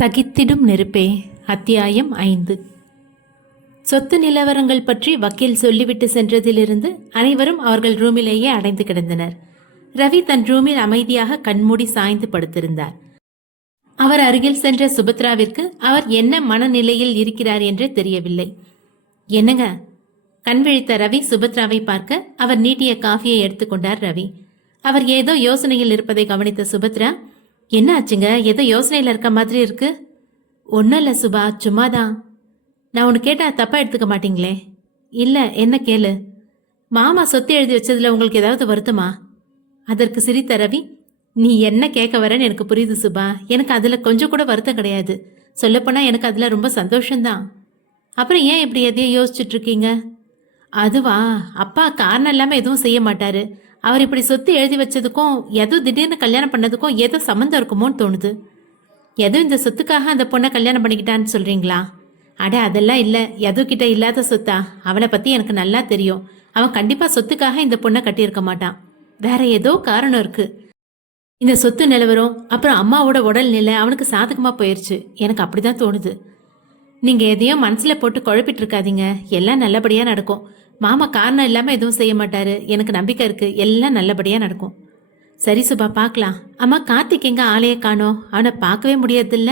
தகித்திடும் நெருப்பே. அத்தியாயம் 5. சொத்து நிலவரங்கள் பற்றி வக்கீல் சொல்லிவிட்டு சென்றதிலிருந்து அனைவரும் அவர்கள் ரூமிலேயே அடைந்து கிடந்தனர். ரவி தன் ரூமில் அமைதியாக கண்மூடி சாய்ந்து படுத்திருந்தார். அவர் அருகில் சென்ற சுபத்ராவிற்கு அவர் என்ன மனநிலையில் இருக்கிறார் என்று தெரியவில்லை. என்னங்க? கண் விழித்த ரவி சுபத்ராவை பார்க்க அவர் நீட்டிய காஃபியை எடுத்துக்கொண்டார். ரவி அவர் ஏதோ யோசனையில் இருப்பதை கவனித்த சுபத்ரா, என்ன ஆச்சுங்க? ஏதோ யோசனையில் இருக்க மாதிரி இருக்கு. ஒன்றும் இல்லை சுபா, சும்மாதான். நான் உனக்கு கேட்டா தப்பா எடுத்துக்க மாட்டீங்களே? இல்லை, என்ன கேளு. மாமா சொத்து எழுதி வச்சதுல உங்களுக்கு ஏதாவது வருத்தமா? அதற்கு சிரித்த ரவி, நீ என்ன கேட்க வரன்னு எனக்கு புரியுது சுபா. எனக்கு அதில் கொஞ்சம் கூட வருத்தம் கிடையாது. சொல்லப்போனா எனக்கு அதில் ரொம்ப சந்தோஷம்தான். அப்புறம் ஏன் இப்படி எதையும் யோசிச்சுட்டு இருக்கீங்க? அதுவா, அப்பா காரணம் இல்லாமல் எதுவும் செய்ய மாட்டாரு. அவர் இப்படி சொத்து எழுதி வச்சதுக்கும் எதுவும் திடீர்னு கல்யாணம் பண்ணதுக்கும் ஏதோ சம்மந்தம் இருக்குமோன்னு தோணுது. எதுவும் இந்த சொத்துக்காக அந்த பொண்ணை கல்யாணம் பண்ணிக்கிட்டான்னு சொல்றீங்களா? அட அதெல்லாம் இல்லை, எதுக்கிட்ட இல்லாத சொத்தா? அவனை பற்றி எனக்கு நல்லா தெரியும். அவன் கண்டிப்பாக சொத்துக்காக இந்த பொண்ணை கட்டியிருக்க மாட்டான். வேற ஏதோ காரணம் இருக்கு. இந்த சொத்து நிலவரம் அப்புறம் அம்மாவோட உடல் நிலை அவனுக்கு சாதகமாக போயிடுச்சு. எனக்கு அப்படிதான் தோணுது. நீங்கள் எதையும் மனசில் போட்டு குழப்பிட்டு இருக்காதீங்க. எல்லாம் நல்லபடியாக நடக்கும். மாமா காரணம் இல்லாமல் எதுவும் செய்ய மாட்டாரு. எனக்கு நம்பிக்கை இருக்கு, எல்லாம் நல்லபடியாக நடக்கும். சரி சுபா, பார்க்கலாம். அம்மா கார்த்திக் எங்க ஆளையே காணோம்? அவனை பார்க்கவே முடியறதில்ல.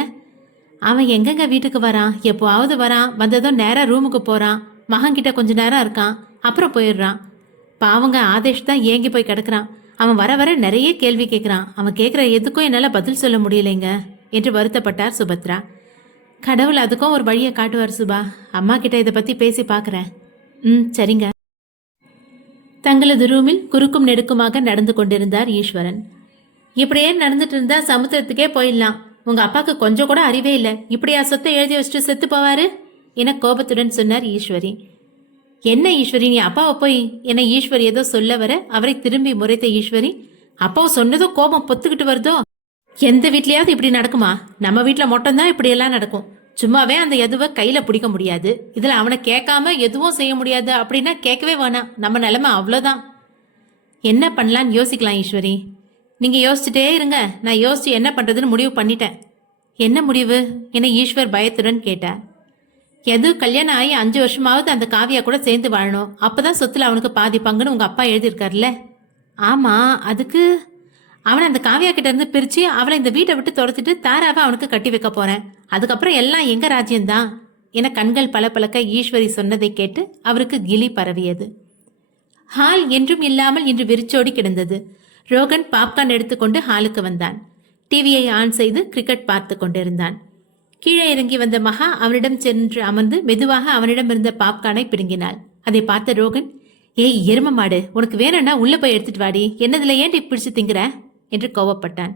அவன் எங்கெங்க வீட்டுக்கு வரான்? எப்போவாவது வரான், வந்ததும் நேராக ரூமுக்கு போகிறான். மகன்கிட்ட கொஞ்ச நேரம் இருக்கான், அப்புறம் போயிடுறான். பாவங்க ஆதேஷ் தான் ஏங்கி போய் கிடக்குறான். அவன் வர வர நிறைய கேள்வி கேட்குறான். அவன் கேட்குற எதுக்கும் என்னால் பதில் சொல்ல முடியலைங்க என்று வருத்தப்பட்டார் சுபத்ரா. கடவுள் அதுக்கும் ஒரு வழியை காட்டுவார் சுபா. அம்மா கிட்ட இதை பற்றி பேசி பார்க்குறேன். சரிங்க. தங்களது ரூமில் குறுக்கும் நெடுக்குமாக நடந்து கொண்டிருந்தார் ஈஸ்வரன். இப்படியே நடந்துட்டு இருந்தா சமுத்திரத்துக்கே போயிடலாம். உங்க அப்பாவுக்கு கொஞ்சம் கூட அறிவே இல்லை. இப்படியா சொத்தை எழுதி வச்சுட்டு செத்து போவாரு என கோபத்துடன் சொன்னார் ஈஸ்வரி. என்ன ஈஸ்வரி, நீ அப்பாவை போய் என ஈஸ்வரி ஏதோ சொல்ல வர அவரை திரும்பி முறைத்த ஈஸ்வரி, அப்பாவை சொன்னதோ கோபம் பொத்துக்கிட்டு வருதோ? எந்த வீட்லயாவது இப்படி நடக்குமா? நம்ம வீட்டில் மட்டும்தான் இப்படி எல்லாம் நடக்கும். சும்மாவே அந்த எதுவை கையில பிடிக்க முடியாது. இதுல அவனை கேட்காம எதுவும் செய்ய முடியாது அப்படின்னா கேட்கவே வேணாம். நம்ம நிலைமை அவ்வளோதான். என்ன பண்ணலான்னு யோசிக்கலாம் ஈஸ்வரி. நீங்க யோசிச்சுட்டே இருங்க. நான் யோசிச்சு என்ன பண்றதுன்னு முடிவு பண்ணிட்டேன். என்ன முடிவு என ஈஸ்வர் பயத்துடன் கேட்டார். எது கல்யாணம் ஆகி 5 வருஷமாவது அந்த காவியா கூட சேர்ந்து வாழணும். அப்பதான் சொத்துல அவனுக்கு பாதி பங்குன்னு உங்க அப்பா எழுதியிருக்காருல்ல. ஆமா, அதுக்கு அவனை அந்த காவியா கிட்ட இருந்து பிரிச்சு அவளை இந்த வீட்டை விட்டு துரத்திட்டு தாராவை அவனுக்கு கட்டி வைக்க போறேன். அதுக்கப்புறம் எல்லாம் எங்க ராஜ்யம்தான் என கண்கள் பளபளக்க ஈஸ்வரி சொன்னதை கேட்டு அவருக்கு கிளி பரவியது. ஹால் என்றும் இல்லாமல் இன்று விரிச்சோடி கிடந்தது. ரோகன் பாப்கார்ன் எடுத்துக்கொண்டு ஹாலுக்கு வந்தான். டிவியை ஆன் செய்து கிரிக்கெட் பார்த்து கொண்டிருந்தான். கீழே இறங்கி வந்த மகா அவனிடம் சென்று அமர்ந்து மெதுவாக அவனிடம் இருந்த பாப்கார்னை பிடுங்கினாள். அதை பார்த்த ரோகன், ஏய் எரும மாடு, உனக்கு வேணும்னா உள்ள போய் எடுத்துட்டு வாடி, என்னதுல ஏன்டி பிடிச்சு திங்குற என்று கோவப்பட்டான்.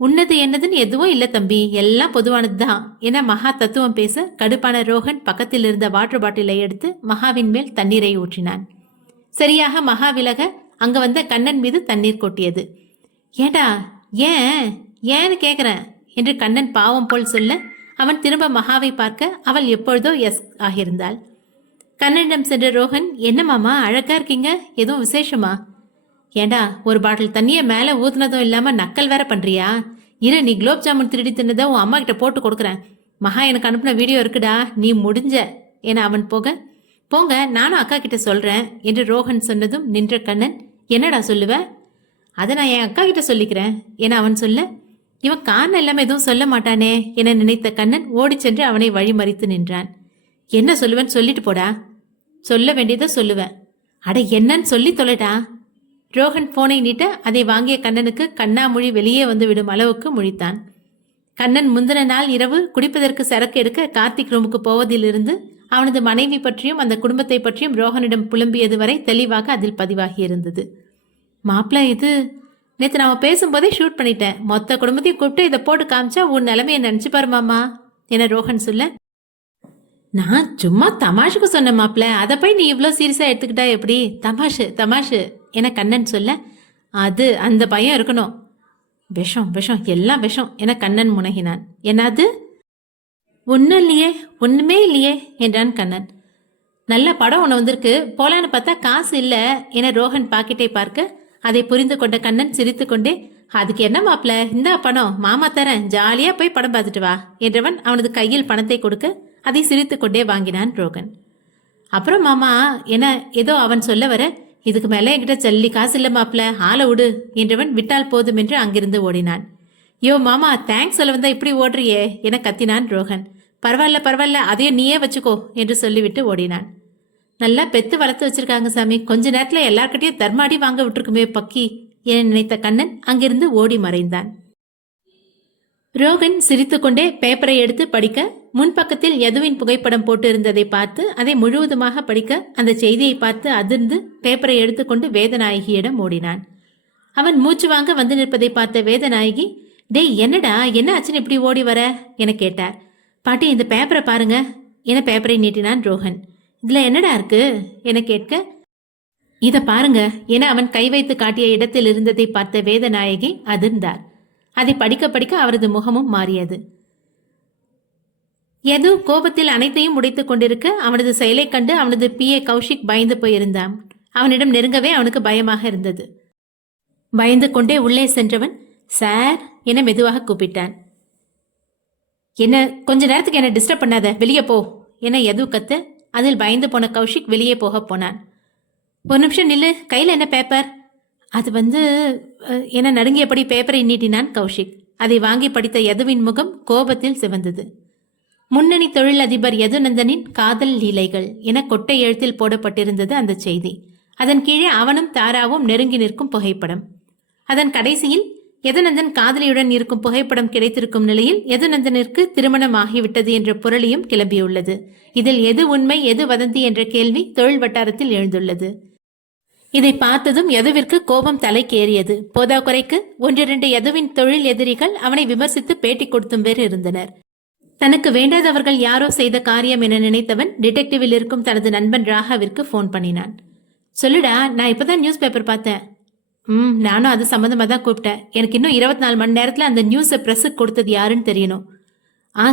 உன்னது என்னதுன்னு எதுவும் இல்லை தம்பி, எல்லாம் பொதுவானதுதான் என மகா தத்துவம் பேச கடுப்பான ரோகன் பக்கத்தில் இருந்த வாட்டர் பாட்டிலை எடுத்து மகாவின் மேல் தண்ணீரை ஊற்றினான். சரியாக மகா விலக அங்க வந்த கண்ணன் மீது தண்ணீர் கொட்டியது. ஏண்டா ஏன்னு கேக்குறேன் என்று கண்ணன் பாவம் போல் சொல்ல அவன் திரும்ப மகாவை பார்க்க அவள் எப்பொழுதோ எஸ் ஆகியிருந்தாள். கண்ணனிடம் சென்ற ரோகன், என்ன மாமா அழகா இருக்கீங்க, எதுவும் விசேஷமா? ஏண்டா ஒரு பாட்டில் தண்ணியை மேலே ஊத்துனதும் இல்லாம நக்கல் வேற பண்றியா? இரு, நீ குலோப் ஜாமுன் திருடி தின்னதை உன் அம்மா கிட்ட போட்டு கொடுக்குறேன். மகா எனக்கு அனுப்பின வீடியோ இருக்குடா, நீ முடிஞ்ச என அவன் போங்க நானும் அக்கா கிட்ட சொல்றேன் என்று ரோஹன் சொன்னதும் நின்ற கண்ணன், என்னடா சொல்லுவ? அதை நான் என் அக்கா கிட்ட சொல்லிக்கிறேன் என அவன் சொல்ல, இவன் காரணம் இல்லாம எதுவும் சொல்ல மாட்டானே என நினைத்த கண்ணன் ஓடி சென்று அவனை வழிமறித்து நின்றான். என்ன சொல்லுவேன்னு சொல்லிட்டு போடா. சொல்ல வேண்டியதை சொல்லுவேன். அட என்னன்னு சொல்லி தொலைடா. ரோஹன் போனை நீட்ட அதை வாங்கிய கண்ணனுக்கு கண்ணாமொழி வெளியே வந்து விடும் அளவுக்கு முழித்தான். கண்ணன் முந்தின நாள் இரவு குடிப்பதற்கு சரக்கு எடுக்க கார்த்திக் ரூமுக்கு போவதிலிருந்து அவனது மனைவி பற்றியும் அந்த குடும்பத்தை பற்றியும் ரோஹனிடம் புலம்பியது வரை தெளிவாக அதில் பதிவாகி இருந்தது. மாப்பிள்ள, இது நேற்று நாம பேசும்போதே ஷூட் பண்ணிட்டேன். மொத்த குடும்பத்தையும் கூப்பிட்டு இதை போட்டு காமிச்சா உன் நிலைமையை நினைச்சு பாரு மாமா என ரோஹன் சொல்ல, நான் சும்மா தமாஷுக்கு சொன்ன மாப்பிள்ள, அதை போய் நீ இவ்வளோ சீரியஸா எடுத்துக்கிட்டா எப்படி? தமாஷு என கண்ணன் சொல்ல, அது அந்த பையன் இருக்கணும். விஷம் எல்லாம் விஷம் என கண்ணன் முனகினான். என்னது? ஒண்ணுமே இல்லையே என்றான் கண்ணன். நல்ல படம் ஒன்று வந்திருக்கு, போலான்னு பார்த்தா காசு இல்லை என ரோஹன் பாக்கெட்டை பார்க்க அதை புரிந்து கொண்ட கண்ணன் சிரித்து கொண்டே, அதுக்கு என்ன மாப்ள, இந்தா பணம், மாமா தரேன், ஜாலியா போய் படம் பார்த்துட்டு வா என்றவன் அவனது கையில் பணத்தை கொடுக்க அதை சிரித்துக் கொண்டே வாங்கினான் ரோகன். அப்புறம் மாமா என ஏதோ அவன் சொல்ல வர, இதுக்கு மேல என்கிட்ட ஜல்லி காசு இல்ல மாப்ள, ஆளை விடு என்றவன் விட்டால் போதும் என்று அங்கிருந்து ஓடினான். யோ மாமா, தேங்க்ஸ் சொல்ல வந்தா இப்படி ஓடுறியே என கத்தினான் ரோகன். பரவாயில்ல பரவாயில்ல, அதையும் நீயே வச்சுக்கோ என்று சொல்லிவிட்டு ஓடினான். நல்லா பெத்து வளர்த்து வச்சிருக்காங்க சாமி, கொஞ்ச நேரத்துல எல்லார்கிட்டயும் தர்மாடி வாங்க விட்டுருக்குமே பக்கி என நினைத்த கண்ணன் அங்கிருந்து ஓடி மறைந்தான். ரோகன் சிரித்துக்கொண்டே பேப்பரை எடுத்து படிக்க, முன்பக்கத்தில் யதுவின் புகைப்படம் போட்டு இருந்ததை பார்த்து அதை முழுவதுமாக படிக்க, அந்த செய்தியை பார்த்து அதிர்ந்து பேப்பரை எடுத்துக்கொண்டு வேதநாயகியிடம் ஓடினான். அவன் மூச்சு வாங்க வந்து நிற்பதை பார்த்த வேதநாயகி, டேய் என்னடா, என்ன ஆச்சுன்னு இப்படி ஓடி வர என கேட்டார். பாட்டி, இந்த பேப்பரை பாருங்க என பேப்பரை நீட்டினான் ரோகன். இதுல என்னடா இருக்கு என கேட்க, இத பாருங்க என அவன் கை வைத்து காட்டிய இடத்தில் இருந்ததை பார்த்த வேதநாயகி அதிர்ந்தார். அதை படிக்க படிக்க அவரது முகமும் மாறியது. யது கோபத்தில் அனைத்தையும் உடைத்துக் கொண்டிருக்க அவனது செயலை கண்டு அவனது பிஏ கௌஷிக் பயந்து போயிருந்தான். அவனிடம் நெருங்கவே அவனுக்கு பயமாக இருந்தது. பயந்து கொண்டே உள்ளே சென்றவன், சார் என மெதுவாக கூப்பிட்டான். என்ன, கொஞ்ச நேரத்துக்கு என்ன டிஸ்டர்ப் பண்ணாத, வெளியே போ என யது கத்த, அதில் பயந்து போன கௌஷிக் வெளியே போக போனான். ஒரு நிமிஷம் நில்லு, கையில் என்ன பேப்பர்? அது என நடுங்கியபடி பேப்பரை நீட்டினான் கௌஷிக். அதை வாங்கி படித்த யதுவின் முகம் கோபத்தில் சிவந்தது. முன்னணி தொழிலதிபர் யதுநந்தனின் காதல் லீலைகள் என கொட்டை எழுத்தில் போடப்பட்டிருந்தது அந்த செய்தி. அதன் கீழே அவனும் தாராவும் நெருங்கி நிற்கும் புகைப்படம். அதன் கடைசியில் யதுநந்தன் காதலியுடன் இருக்கும் புகைப்படம் கிடைத்திருக்கும் நிலையில் யதுநந்தனிற்கு திருமணம் ஆகிவிட்டது என்ற புரளியும் கிளம்பியுள்ளது. இதில் எது உண்மை எது வதந்தி என்ற கேள்வி தொழில் வட்டாரத்தில் எழுந்துள்ளது. இதை பார்த்ததும் யதுவிற்கு கோபம் தலைக்கேறியது. போதாக்குறைக்கு 1-2 யதுவின் தொழில் எதிரிகள் அவனை விமர்சித்து பேட்டி கொடுத்தும் வேறு இருந்தனர். தனக்கு வேண்டாதவர்கள் யாரோ செய்த காரியம் என நினைத்தவன் டிடெக்டிவில் இருக்கும் தனது நண்பன் ராகாவிற்கு போன் பண்ணினான். சொல்லுடா, நான் இப்பதான் நியூஸ் பேப்பர் பார்த்தேன். நானும் அது சம்பந்தமா தான் கூப்பிட்டேன். எனக்கு இன்னும் 24 மணி நேரத்துல அந்த நியூஸை பிரஸுக்கு கொடுத்தது யாருன்னு தெரியணும்.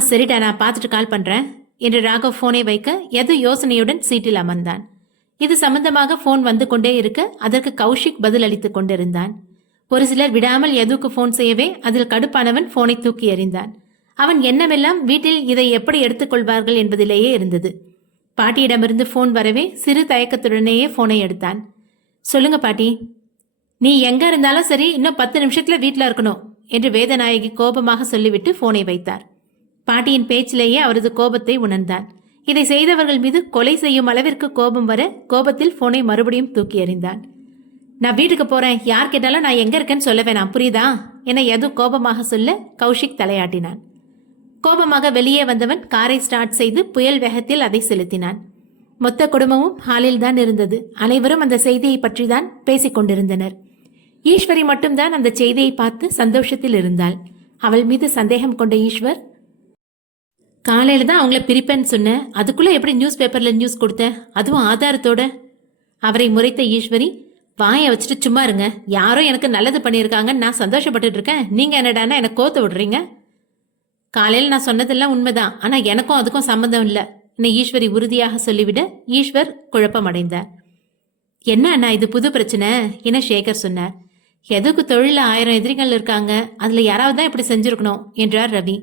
சரிடா, நான் பார்த்துட்டு கால் பண்றேன் என்று ராகவ் போனை வைக்க யது யோசனையுடன் சீட்டில் அமர்ந்தான். இது சம்பந்தமாக போன் வந்து கொண்டே இருக்க அதற்கு கௌஷிக் பதில் அளித்துக் கொண்டிருந்தான். ஒரு சிலர் விடாமல் யதுக்கு போன் செய்யவே அதில் கடுப்பானவன் போனை தூக்கி எறிந்தான். அவன் எண்ணமெல்லாம் வீட்டில் இதை எப்படி எடுத்துக்கொள்வார்கள் என்பதிலேயே இருந்தது. பாட்டியிடமிருந்து போன் வரவே சிறு தயக்கத்துடனேயே போனை எடுத்தான். சொல்லுங்க பாட்டி. நீ எங்க இருந்தாலும் சரி, இன்னும் 10 நிமிஷத்துல வீட்டில் இருக்கணும் என்று வேதநாயகி கோபமாக சொல்லிவிட்டு போனை வைத்தார். பாட்டியின் பேச்சிலேயே அவரது கோபத்தை உணர்ந்தான். இதை செய்தவர்கள் மீது கொலை செய்யும் அளவிற்கு கோபம் வர கோபத்தில் போனை மறுபடியும் தூக்கி எறிந்தான். நான் வீட்டுக்கு போறேன், யார் கேட்டாலும் நான் எங்க இருக்கேன்னு சொல்ல வேணாம், புரியுதா என யது கோபமாக சொல்ல கௌஷிக் தலையாட்டினான். கோபமாக வெளியே வந்தவன் காரை ஸ்டார்ட் செய்து புயல் வேகத்தில் அதை செலுத்தினான். மொத்த குடும்பமும் ஹாலில் தான் இருந்தது. அனைவரும் அந்த செய்தியை பற்றி தான் பேசிக் கொண்டிருந்தனர். ஈஸ்வரி மட்டும்தான் அந்த செய்தியை பார்த்து சந்தோஷத்தில் இருந்தாள். அவள் மீது சந்தேகம் கொண்ட ஈஸ்வர், காலையில தான் அவங்கள பிரிப்பேன்னு சொன்ன, அதுக்குள்ள எப்படி நியூஸ் பேப்பர்ல நியூஸ் கொடுத்த, அதுவும் ஆதாரத்தோட? அவரை முறைத்த ஈஸ்வரி, வாயை வச்சுட்டு சும்மா இருங்க, யாரோ எனக்கு நல்லது பண்ணியிருக்காங்கன்னு நான் சந்தோஷப்பட்டுட்டு இருக்கேன், நீங்க என்னடானா எனக்கு கோத்து விடுறீங்க. காலையில் நான் சொன்னதெல்லாம் உண்மைதான், ஆனா எனக்கும் அதுக்கும் சம்மந்தம் இல்லை என ஈஸ்வரி உறுதியாக சொல்லிவிட ஈஸ்வர் குழப்பம் அடைந்தார். என்ன அண்ணா இது புது பிரச்சனை என சேகர் சொன்னார். எதுக்கு தொழில 1000 எதிரிகள் இருக்காங்க, அதுல யாராவது தான் இப்படி செஞ்சிருக்கணும் என்றார் ரவி.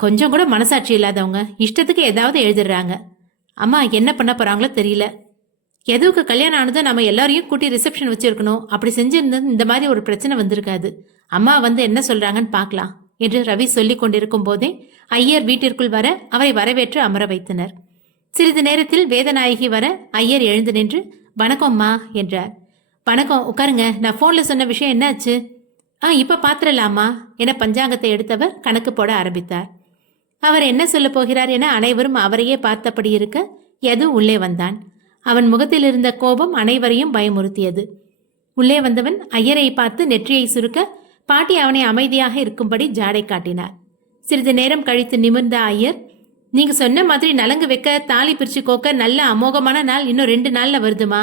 கொஞ்சம் கூட மனசாட்சி இல்லாதவங்க இஷ்டத்துக்கு ஏதாவது எழுதிடுறாங்க. அம்மா என்ன பண்ண போறாங்களோ தெரியல. எதுவுக்கு கல்யாணம் ஆனதும் நம்ம எல்லாரையும் கூட்டி ரிசப்ஷன் வச்சிருக்கணும், அப்படி செஞ்சிருந்தது இந்த மாதிரி ஒரு பிரச்சனை வந்திருக்காது. அம்மா என்ன சொல்றாங்கன்னு பார்க்கலாம் என்று ரவி சொல்லிக் கொண்டிருக்கும் போதே ஐயர் வீட்டிற்குள் வர அவரை வரவேற்று அமர வைத்தனர். சிறிது நேரத்தில் வேதநாயகி வர ஐயர் எழுந்து நின்று வணக்கம்மா என்றார். வணக்கம், உட்காருங்க, நான் போன்ல சொன்ன விஷயம் என்னாச்சு? இப்ப பாத்திரலாமா என பஞ்சாங்கத்தை எடுத்தவர் கணக்கு போட ஆரம்பித்தார். அவர் என்ன சொல்ல போகிறார் என அனைவரும் அவரையே பார்த்தபடி இருக்க யது உள்ளே வந்தான். அவன் முகத்தில் இருந்த கோபம் அனைவரையும் பயமுறுத்தியது. உள்ளே வந்தவன் ஐயரை பார்த்து நெற்றியை சுருக்க பாட்டி அவனை அமைதியாக இருக்கும்படி ஜாடை காட்டினார். சிறிது நேரம் கழித்து நிமிர்ந்த ஐயர், நீங்க சொன்ன மாதிரி நலங்கு வைக்க தாலி பிரிச்சு கோக்க நல்ல அமோகமான நாள் இன்னும் 2 நாள்ல வருதுமா.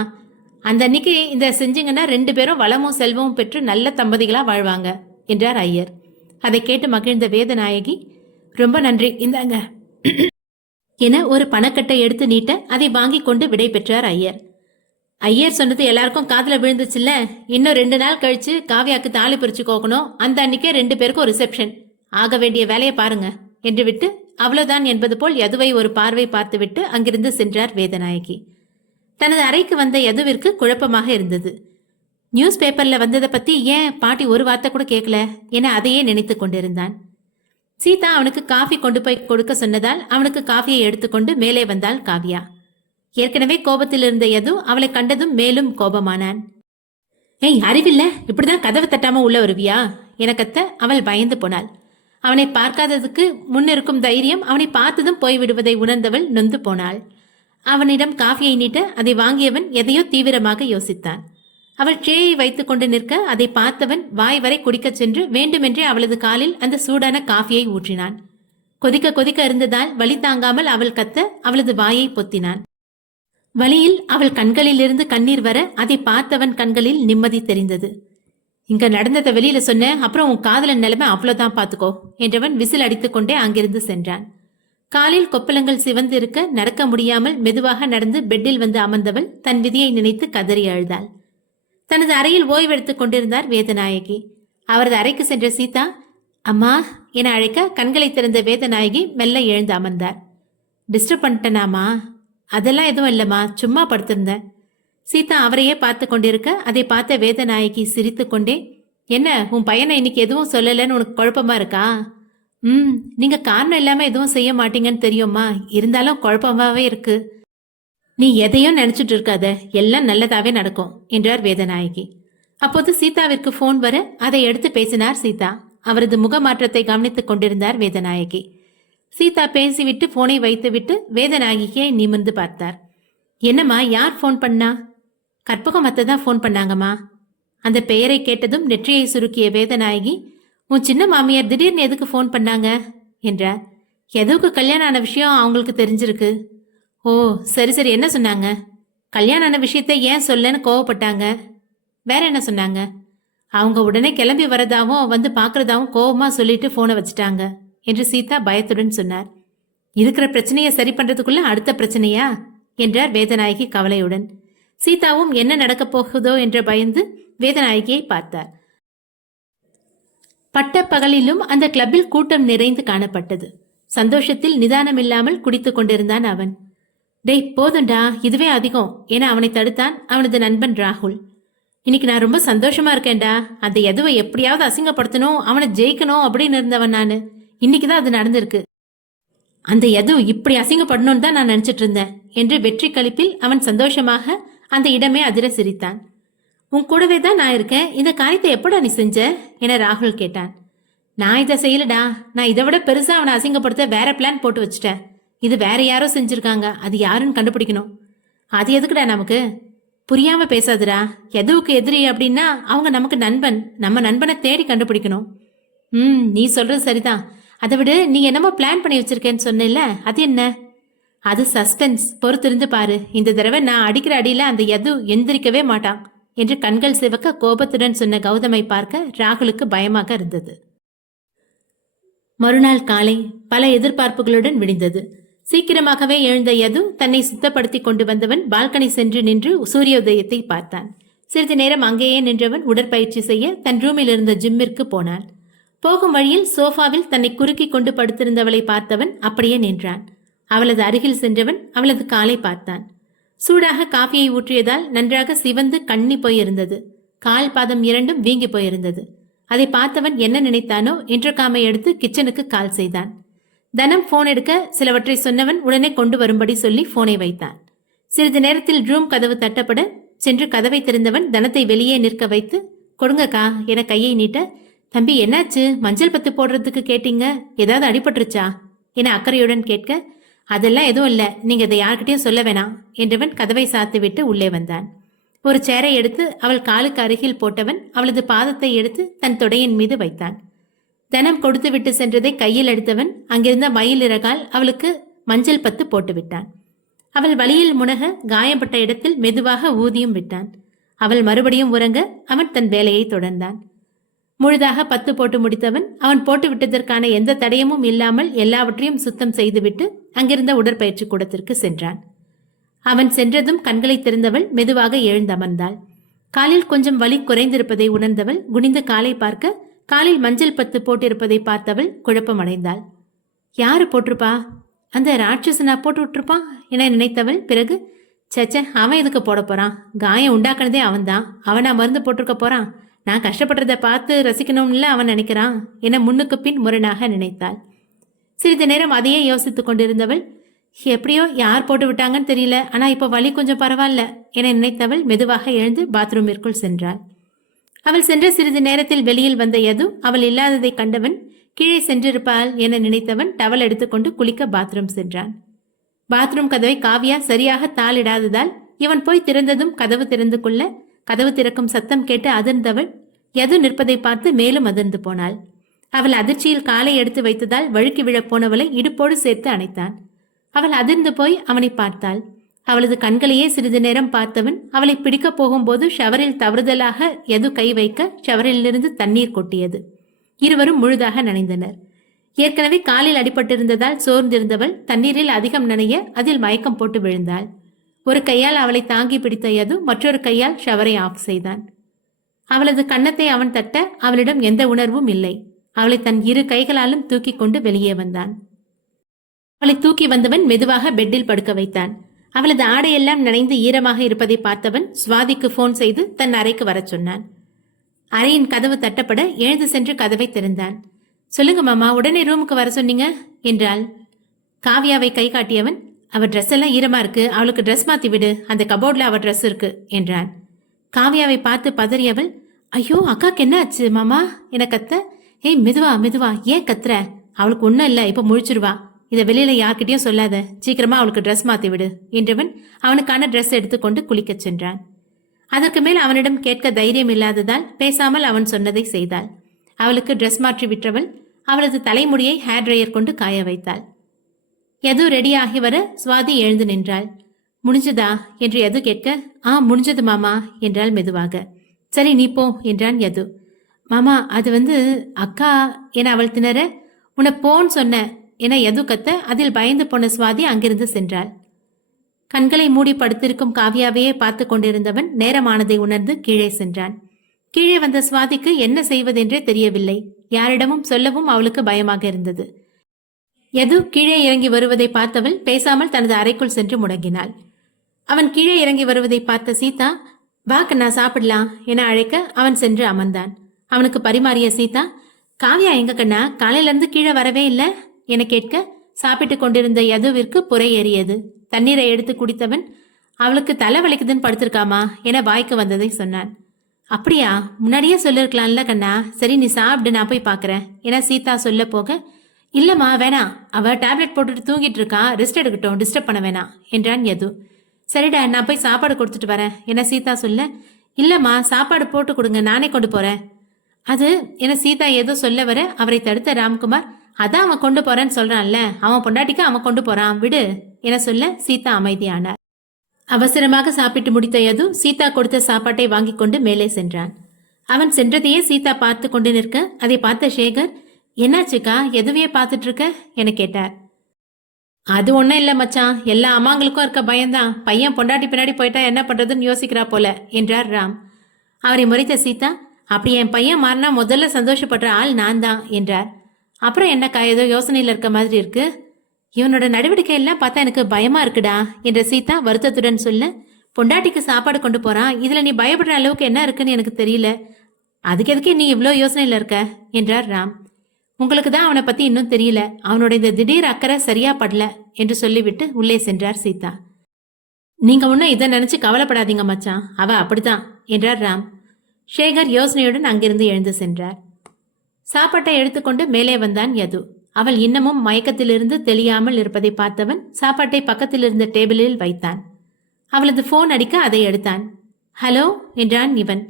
அந்த அன்னைக்கு இந்த செஞ்சிங்கன்னா 2 பேரும் வளமும் செல்வமும் பெற்று நல்ல தம்பதிகளா வாழ்வாங்க என்றார் ஐயர். அதை கேட்டு மகிழ்ந்த வேதநாயகி, ரொம்ப நன்றி, இந்தாங்க என ஒரு பணக்கட்டை எடுத்து நீட்ட அதை வாங்கி கொண்டு விடை பெற்றார் ஐயர். ஐயர் சொன்னது எல்லாருக்கும் காதுல விழுந்துச்சுல்ல. இன்னும் 2 நாள் கழிச்சு காவியாக்கு தாலி பிரிச்சு கோக்கணும். அந்த அன்னைக்கே 2 பேருக்கும் ரிசப்ஷன். ஆக வேண்டிய வேலையை பாருங்க என்று விட்டு அவ்வளவுதான் என்பது போல் யதுவை ஒரு பார்வை பார்த்துவிட்டு அங்கிருந்து சென்றார் வேதநாயகி. தனது அறைக்கு வந்த யதுவிற்கு குழப்பமாக இருந்தது. நியூஸ் பேப்பர்ல வந்ததை பத்தி ஏன் பாட்டி ஒரு வார்த்தை கூட கேட்கல என அதையே நினைத்து கொண்டிருந்தான். சீதா அவனுக்கு காஃபி கொண்டு போய் கொடுக்க சொன்னதால் அவனுக்கு காஃபியை எடுத்துக்கொண்டு மேலே வந்தாள் காவியா. ஏற்கனவே கோபத்தில் இருந்த யது அவளை கண்டதும் மேலும் கோபமானான். ஏய், அறிவில்ல, இப்படிதான் கதவை தட்டாம உள்ள வருவியா என கத்த அவள் பயந்து போனாள். அவனை பார்க்காததுக்கு முன்னிருக்கும் தைரியம் அவனை பார்த்ததும் போய்விடுவதை உணர்ந்தவள் நொந்து போனாள். அவனிடம் காஃபியை நீட்ட அதை வாங்கியவன் எதையோ தீவிரமாக யோசித்தான். அவள் ட்ரேயை வைத்துக் கொண்டு நிற்க அதை பார்த்தவன் வாய் வரை குடிக்கச் சென்று வேண்டுமென்றே அவளது காலில் அந்த சூடான காஃபியை ஊற்றினான். கொதிக்க கொதிக்க இருந்ததால் வலி தாங்காமல் அவள் கத்த அவளது வாயை பொத்தினான். வலியில் அவள் கண்களிலிருந்து கண்ணீர் வர அதை பார்த்தவன் கண்களில் நிம்மதி தெரிந்தது. இங்க நடந்ததை வெளியில சொன்ன அப்புறம் உன் காதலன் நிலைமை அவ்வளவுதான் பாத்துக்கோ என்றவன் விசில் அடித்துக்கொண்டே அங்கிருந்து சென்றான். காலில் கொப்பளங்கள் சிவந்து இருக்க நடக்க முடியாமல் மெதுவாக நடந்து பெட்டில் வந்து அமர்ந்தவள் தன் விதியை நினைத்து கதறி அழுதாள். தனது அறையில் ஓய்வெடுத்துக் கொண்டிருந்தார் வேதநாயகி. அவரது அறைக்கு சென்ற சீதா அம்மா என அழைக்க கண்களை திறந்த வேதநாயகி மெல்ல எழுந்து அமர்ந்தார். டிஸ்டர்ப் பண்ணிட்டனாமா? அதெல்லாம் எதுவும் இல்லம்மா, சும்மா படுத்திருந்தேன். சீதா அவரையே பார்த்து கொண்டிருக்க அதை பார்த்த வேதநாயகி சிரித்து கொண்டே, என்ன உன் பையனை இன்னைக்கு எதுவும் சொல்லலன்னு உனக்கு குழப்பமா இருக்கா? நீங்க காரணம் இல்லாம எதுவும் செய்ய மாட்டீங்கன்னு தெரியுமா, இருந்தாலும் குழப்பமாவே இருக்கு. நீ எதையும் நினைச்சிட்டு இருக்காத, எல்லாம் நல்லதாவே நடக்கும் என்றார் வேதநாயகி. அப்போது சீதாவிற்கு போன் வர அதை எடுத்து பேசினார் சீதா. அவரது முக மாற்றத்தை கவனித்துக் கொண்டிருந்தார் வேதநாயகி. சீதா பேசிவிட்டு போனை வைத்துவிட்டு வேதநாயகியை நிமிர்ந்து பார்த்தார். என்னம்மா, யார் போன் பண்ணா? கற்பகம் அத்தை தான் போன் பண்ணாங்கம்மா. அந்த பெயரை கேட்டதும் நெற்றியை சுருக்கிய வேதநாயகி, உன் சின்ன மாமியார் திடீர்னு எதுக்கு போன் பண்ணாங்க என்றார். எதுக்கு கல்யாணம் ஆன விஷயம் அவங்களுக்கு தெரிஞ்சிருக்கு. ஓ சரி சரி, என்ன சொன்னாங்க? கல்யாணம் ஆன விஷயத்தை ஏன் சொல்லன்னு கோவப்பட்டாங்க. வேற என்ன சொன்னாங்க? அவங்க உடனே கிளம்பி வரதாவும் வந்து பாக்குறதாவும் கோவமா சொல்லிட்டு போனை வச்சுட்டாங்க என்று சீதா பயத்துடன் சொன்னார். இருக்கிற பிரச்சனையை சரி பண்றதுக்குள்ள அடுத்த பிரச்சனையா என்றார் வேதநாயகி கவலையுடன். சீதாவும் என்ன நடக்கப் போகுதோ என்ற பயந்து வேதநாயகியை பார்த்தார். பட்ட பகலிலும் அந்த கிளப்பில் கூட்டம் நிறைந்து காணப்பட்டது. சந்தோஷத்தில் நிதானமில்லாமல் குடித்துக் கொண்டிருந்தான் அவன். டேய் போதுண்டா, இதுவே அதிகம் என அவனை தடுத்தான் அவனது நண்பன் ராகுல். இன்னைக்கு நான் ரொம்ப சந்தோஷமா இருக்கேன்டா. அந்த எதுவை எப்படியாவது அசிங்கப்படுத்தணும், அவனை ஜெயிக்கணும் அப்படின்னு இருந்தவன் நானு. இன்னைக்குதான் அது நடந்திருக்கு. அந்த எது இப்படி அசிங்கப்படணும்னு தான் நான் நினைச்சிட்டு இருந்தேன் என்று வெற்றி களிப்பில் அவன் சந்தோஷமாக அந்த இடமே அதிர சிரித்தான். உன் கூடவே தான் நான் இருக்கேன், இந்த காரியத்தை எப்படா நீ செஞ்ச என ராகுல் கேட்டான். நான் இதை செய்யலடா, நான் இதை விட பெருசா அவனை அசிங்கப்படுத்த வேற பிளான் போட்டு வச்சுட்டேன். இது வேற யாரோ செஞ்சிருக்காங்க, அது யாருன்னு கண்டுபிடிக்கணும். அது எதுக்குடா நமக்கு? புரியாம பேசாதுடா. எதுவுக்கு எதிரி அப்படின்னா அவங்க நமக்கு நண்பன், நம்ம நண்பனை தேடி கண்டுபிடிக்கணும். நீ சொல்றது சரிதான். அதை விட நீ என்னமோ பிளான் பண்ணி வச்சிருக்கேன்னு சொன்ன, அது என்ன? அது சஸ்பென்ஸ், பொறுத்திருந்து பாரு. இந்த தடவை நான் அடிக்கிற அடியில அந்த எது எந்திரிக்கவே மாட்டான் என்று கண்கள் சிவக்க கோபத்துடன் சொன்ன கௌதமை பார்க்க ராகுலுக்கு பயமாக இருந்தது. மறுநாள் காலை பல எதிர்பார்ப்புகளுடன் விடிந்தது. சீக்கிரமாகவே எழுந்த யது தன்னை சுத்தப்படுத்தி கொண்டு வந்தவன் பால்கனி சென்று நின்று சூரியோதயத்தை பார்த்தான். சிறிது நேரம் அங்கேயே நின்றவன் உடற்பயிற்சி செய்ய தன் ரூமில் இருந்த ஜிம்மிற்கு போனான். போகும் வழியில் சோஃபாவில் தன்னை குறுக்கி கொண்டு படுத்திருந்தவளை பார்த்தவன் அப்படியே நின்றான். அவளது அருகில் சென்றவன் அவளது காலை பார்த்தான். சூடாக காஃபியை ஊற்றியதால் நன்றாக சிவந்து கண்ணி போயிருந்தது. கால் பாதம் இரண்டும் வீங்கி போயிருந்தது. அதை பார்த்தவன் என்ன நினைத்தானோ இன்டர்காமை எடுத்து கிச்சனுக்கு கால் செய்தான். தனம் போன் எடுக்க சிலவற்றை சொன்னவன் உடனே கொண்டு வரும்படி சொல்லி போனை வைத்தான். சிறிது நேரத்தில் ரூம் கதவு தட்டப்பட சென்று கதவை திறந்தவன் தனத்தை வெளியே நிற்க வைத்து, கொடுங்கக்கா என கையை நீட்ட, தம்பி என்னாச்சு, மஞ்சள் பத்து போடுறதுக்கு கேட்டீங்க, ஏதாவது அடிபட்டுருச்சா என அக்கறையுடன் கேட்க, அதெல்லாம் எதுவும் இல்ல, நீங்க இதை யார்கிட்டயும் சொல்ல வேணாம் என்றவன் கதவை சாத்திவிட்டு உள்ளே வந்தான். ஒரு சேரை எடுத்து அவள் காலுக்கு அருகில் போட்டவன் அவளது பாதத்தை எடுத்து தன் தொடையின் மீது வைத்தான். தனம் கொடுத்து விட்டு சென்றதை கையில் எடுத்தவன் அங்கிருந்த மயில் இறகால் அவளுக்கு மஞ்சள் பத்து போட்டு விட்டான். அவள் வலியில் முனக காயப்பட்ட இடத்தில் மெதுவாக ஊதியும் விட்டான். அவள் மறுபடியும் உறங்க அவன் தன் வேலையை தொடர்ந்தான். முழுதாக பத்து போட்டு முடித்தவன் அவன் போட்டு விட்டதற்கான எந்த தடயமும் இல்லாமல் எல்லாவற்றையும் சுத்தம் செய்துவிட்டு அங்கிருந்த உடற்பயிற்சி கூடத்திற்கு சென்றான். அவன் சென்றதும் கண்களை திறந்தவள் மெதுவாக எழுந்தமர்ந்தாள். காலில் கொஞ்சம் வலி குறைந்திருப்பதை உணர்ந்தவள் குனிந்து காலை பார்க்க காலில் மஞ்சள் பத்து போட்டிருப்பதை பார்த்தவள் குழப்பமடைந்தாள். யாரு போட்டிருப்பா? அந்த ராட்சசனா போட்டு விட்டுருப்பான் என நினைத்தவள் பிறகு சச்ச, அவன் எதுக்கு போட போறான்? காயம் உண்டாக்குனதே அவன்தான். அவனா மருந்து போட்டிருக்க போறான். நான் கஷ்டப்படுறத பார்த்து ரசிக்கணும்ல அவன் நினைக்கிறான் என முன்னுக்கு பின் முரணாக நினைத்தாள். சிறிது நேரம் அதையே யோசித்துக் கொண்டிருந்தவள் எப்படியோ யார் போட்டு விட்டாங்கன்னு தெரியல, ஆனா இப்ப வலி கொஞ்சம் பரவாயில்ல என நினைத்தவள் மெதுவாக எழுந்து பாத்ரூமிற்குள் சென்றாள். அவள் சென்ற சிறிது நேரத்தில் வெளியில் வந்த யது அவள் இல்லாததை கண்டவன் கீழே சென்றிருப்பாள் என நினைத்தவன் டவல் எடுத்துக்கொண்டு குளிக்க பாத்ரூம் சென்றான். பாத்ரூம் கதவை காவியா சரியாக தாளிடாததால் இவன் போய் திறந்ததும் கதவு திறந்து கொள்ள கதவு திறக்கும் சத்தம் கேட்டு அதிர்ந்தவள் யது நிற்பதை பார்த்து மேலும் அதிர்ந்து போனாள். அவள் அதிர்ச்சியில் காலை எடுத்து வைத்ததால் வழுக்கி விழப் போனவளை இடுப்போடு சேர்த்து அணைத்தான். அவள் அதிர்ந்து போய் அவனை பார்த்தாள். அவளது கண்களையே சிறிது நேரம் பார்த்தவன் அவளை பிடிக்கப் போகும்போது ஷவரில் தவறுதலாக யது கை வைக்க ஷவரிலிருந்து தண்ணீர் கொட்டியது. இருவரும் முழுதாக நனைந்தனர். ஏற்கனவே காலில் அடிபட்டிருந்ததால் சோர்ந்திருந்தவள் தண்ணீரில் அதிகம் நனைய அதில் மயக்கம் போட்டு விழுந்தாள். ஒரு கையால் அவளை தாங்கி பிடித்த யது மற்றொரு கையால் ஷவரை ஆஃப் செய்தான். அவளது கன்னத்தை அவன் தட்ட அவளிடம் எந்த உணர்வும் இல்லை. அவளை தன் இரு கைகளாலும் தூக்கி கொண்டு வெளியே வந்தான். அவளை தூக்கி வந்தவன் மெதுவாக பெட்டில் படுக்க வைத்தான். அவளது ஆடையெல்லாம் நனைந்து ஈரமாக இருப்பதை பார்த்தவன் சுவாதிக்கு போன் செய்து தன் அறைக்கு வரச் சொன்னான். அறையின் கதவு தட்டப்பட எழுந்து சென்று கதவை திறந்தான். சொல்லுங்க மாமா, உடனே ரூமுக்கு வர சொன்னீங்க என்றாள். காவியாவை கை காட்டியவன் அவ ட்ரெஸ் எல்லாம் ஈரமா இருக்கு, அவளுக்கு ட்ரெஸ் மாத்தி விடு, அந்த கபோர்ட்ல அவ ட்ரெஸ் இருக்கு என்றான். காவியாவை பார்த்து பதறியவள் ஐயோ அக்காக்கு என்ன ஆச்சு மாமா என கத்த, ஏய் மெதுவா மெதுவா, ஏன் கத்துற? அவளுக்கு ஒன்னும் இல்ல, இப்ப முழிச்சிருவா. இதை வெளியில யார்கிட்டயும் சொல்லாத, சீக்கிரமா அவளுக்கு ட்ரெஸ் மாத்தி விடு என்றவன் அவனுக்கான ட்ரெஸ் எடுத்துக்கொண்டு குளிக்கச் சென்றான். அதற்கு மேல் அவனிடம் கேட்க தைரியம் இல்லாததால் பேசாமல் அவன் சொன்னதை செய்தாள். அவளுக்கு ட்ரெஸ் மாற்றி விற்றவள் அவளது தலைமுடியை ஹேர் ட்ரையர் கொண்டு காய வைத்தாள். யது ரெடியாகி வர சுவாதி எழுந்து நின்றாள். முடிஞ்சதா என்று யது கேட்க முடிஞ்சது மாமா என்றாள் மெதுவாக. சரி நீ போ என்றான் யது. மாமா அது அக்கா என அவள் திணற, உன்னை போன்னு சொன்ன என யது கத்த அதில் பயந்து போன சுவாதி அங்கிருந்து சென்றாள். கண்களை மூடி படுத்திருக்கும் காவியாவையே பார்த்து கொண்டிருந்தவன் நேரமானதை உணர்ந்து கீழே சென்றான். கீழே வந்த சுவாதிக்கு என்ன செய்வதென்றே தெரியவில்லை. யாரிடமும் சொல்லவும் அவளுக்கு பயமாக இருந்தது. யது கீழே இறங்கி வருவதை பார்த்தவள் பேசாமல் தனது அறைக்குள் சென்று முடங்கினாள். அவன் கீழே இறங்கி வருவதை பார்த்த சீதா வாக்கு நான் சாப்பிடலாம் என அழைக்க அவன் சென்று அமர்ந்தான். அவனுக்கு பரிமாறிய சீதா, காவியா எங்க கண்ணா, காலையில இருந்து கீழே வரவே இல்லை என கேட்க சாப்பிட்டு கொண்டிருந்த யதுவிற்கு புரை ஏறியது. தண்ணீரை எடுத்து குடித்தவன் அவளுக்கு தலை வலிக்குதுன்னு படுத்திருக்காமா என வாய்க்கு வந்ததை சொன்னான். அப்படியா, முன்னாடியே சொல்லிருக்கலாம்ல கண்ணா, சரி நீ சாப்பிடு, நான் போய் பாக்குறேன் என சீதா சொல்ல போக இல்லம்மா வேணாம், அவ டேப்லெட் போட்டுட்டு தூங்கிட்டு இருக்கா, ரெஸ்ட் எடுக்கட்டும், டிஸ்டர்ப் பண்ண வேணாம் என்றான் யது. சரிடா நான் போய் சாப்பாடு கொடுத்துட்டு வரேன் என சீதா சொல்ல, இல்லம்மா சாப்பாடு போட்டு கொடுங்க, நானே கொண்டு போறேன். அது என சீதா ஏதோ சொல்ல வர அவரை தடுத்த ராம்குமார், அதான் அவன் கொண்டு போறேன்னு சொல்றான்ல, அவன் பொண்டாட்டிக்கு அவன் கொண்டு போறான் விடு என சொல்ல சீதா அமைதியானார். அவசரமாக சாப்பிட்டு முடித்த யது சீதா கொடுத்த சாப்பாட்டை வாங்கி கொண்டு மேலே சென்றான். அவன் சென்றதையே சீதா பார்த்து கொண்டு நிற்க அதை பார்த்த சேகர், என்னாச்சுக்கா எதுவே பார்த்துட்டு இருக்க என கேட்டார். அது ஒன்னும் இல்ல மச்சான், எல்லா அம்மாங்களுக்கும் இருக்க பயம்தான், பையன் பொண்டாட்டி பின்னாடி போயிட்டா என்ன பண்றதுன்னு யோசிக்கிறா போல என்றார் ராம். அவரை முறைத்த சீதா, அப்படி என் பையன் மாறினா முதல்ல சந்தோஷப்படுற ஆள் நான் தான் என்றார். அப்புறம் என்னக்கா ஏதோ யோசனையில இருக்க மாதிரி இருக்கு, இவனோட நடவடிக்கை எல்லாம் பார்த்தா எனக்கு பயமா இருக்குடா என்ற சீதா வருத்தத்துடன் சொல்ல, பொண்டாட்டிக்கு சாப்பாடு கொண்டு போறான், இதுல நீ பயப்படுற அளவுக்கு என்ன இருக்குன்னு எனக்கு தெரியல, அதுக்கு எதுக்கு நீ இவ்வளோ யோசனையில இருக்க என்றார் ராம். உங்களுக்கு தான் அவனை பத்தி இன்னும் தெரியல, அவனோட இந்த திடீர் அக்கறை சரியா படல என்று சொல்லிவிட்டு உள்ளே சென்றார் சீதா. நீங்க ஒன்னும் இதை நினைச்சு கவலைப்படாதீங்க மச்சான், அவ அப்படித்தான் என்றார் ராம். சேகர் யோசனையுடன் அங்கிருந்து எழுந்து சென்றார். சாப்பாட்டை எடுத்துக்கொண்டு மேலே வந்தான் யது. அவள் இன்னமும் மயக்கத்திலிருந்து தெளியாமல் இருப்பதை பார்த்தவன் சாப்பாட்டை பக்கத்தில் இருந்த டேபிளில் வைத்தான். அவளது போன் அடிக்க அதை எடுத்தான். ஹலோ என்றான் இவன்.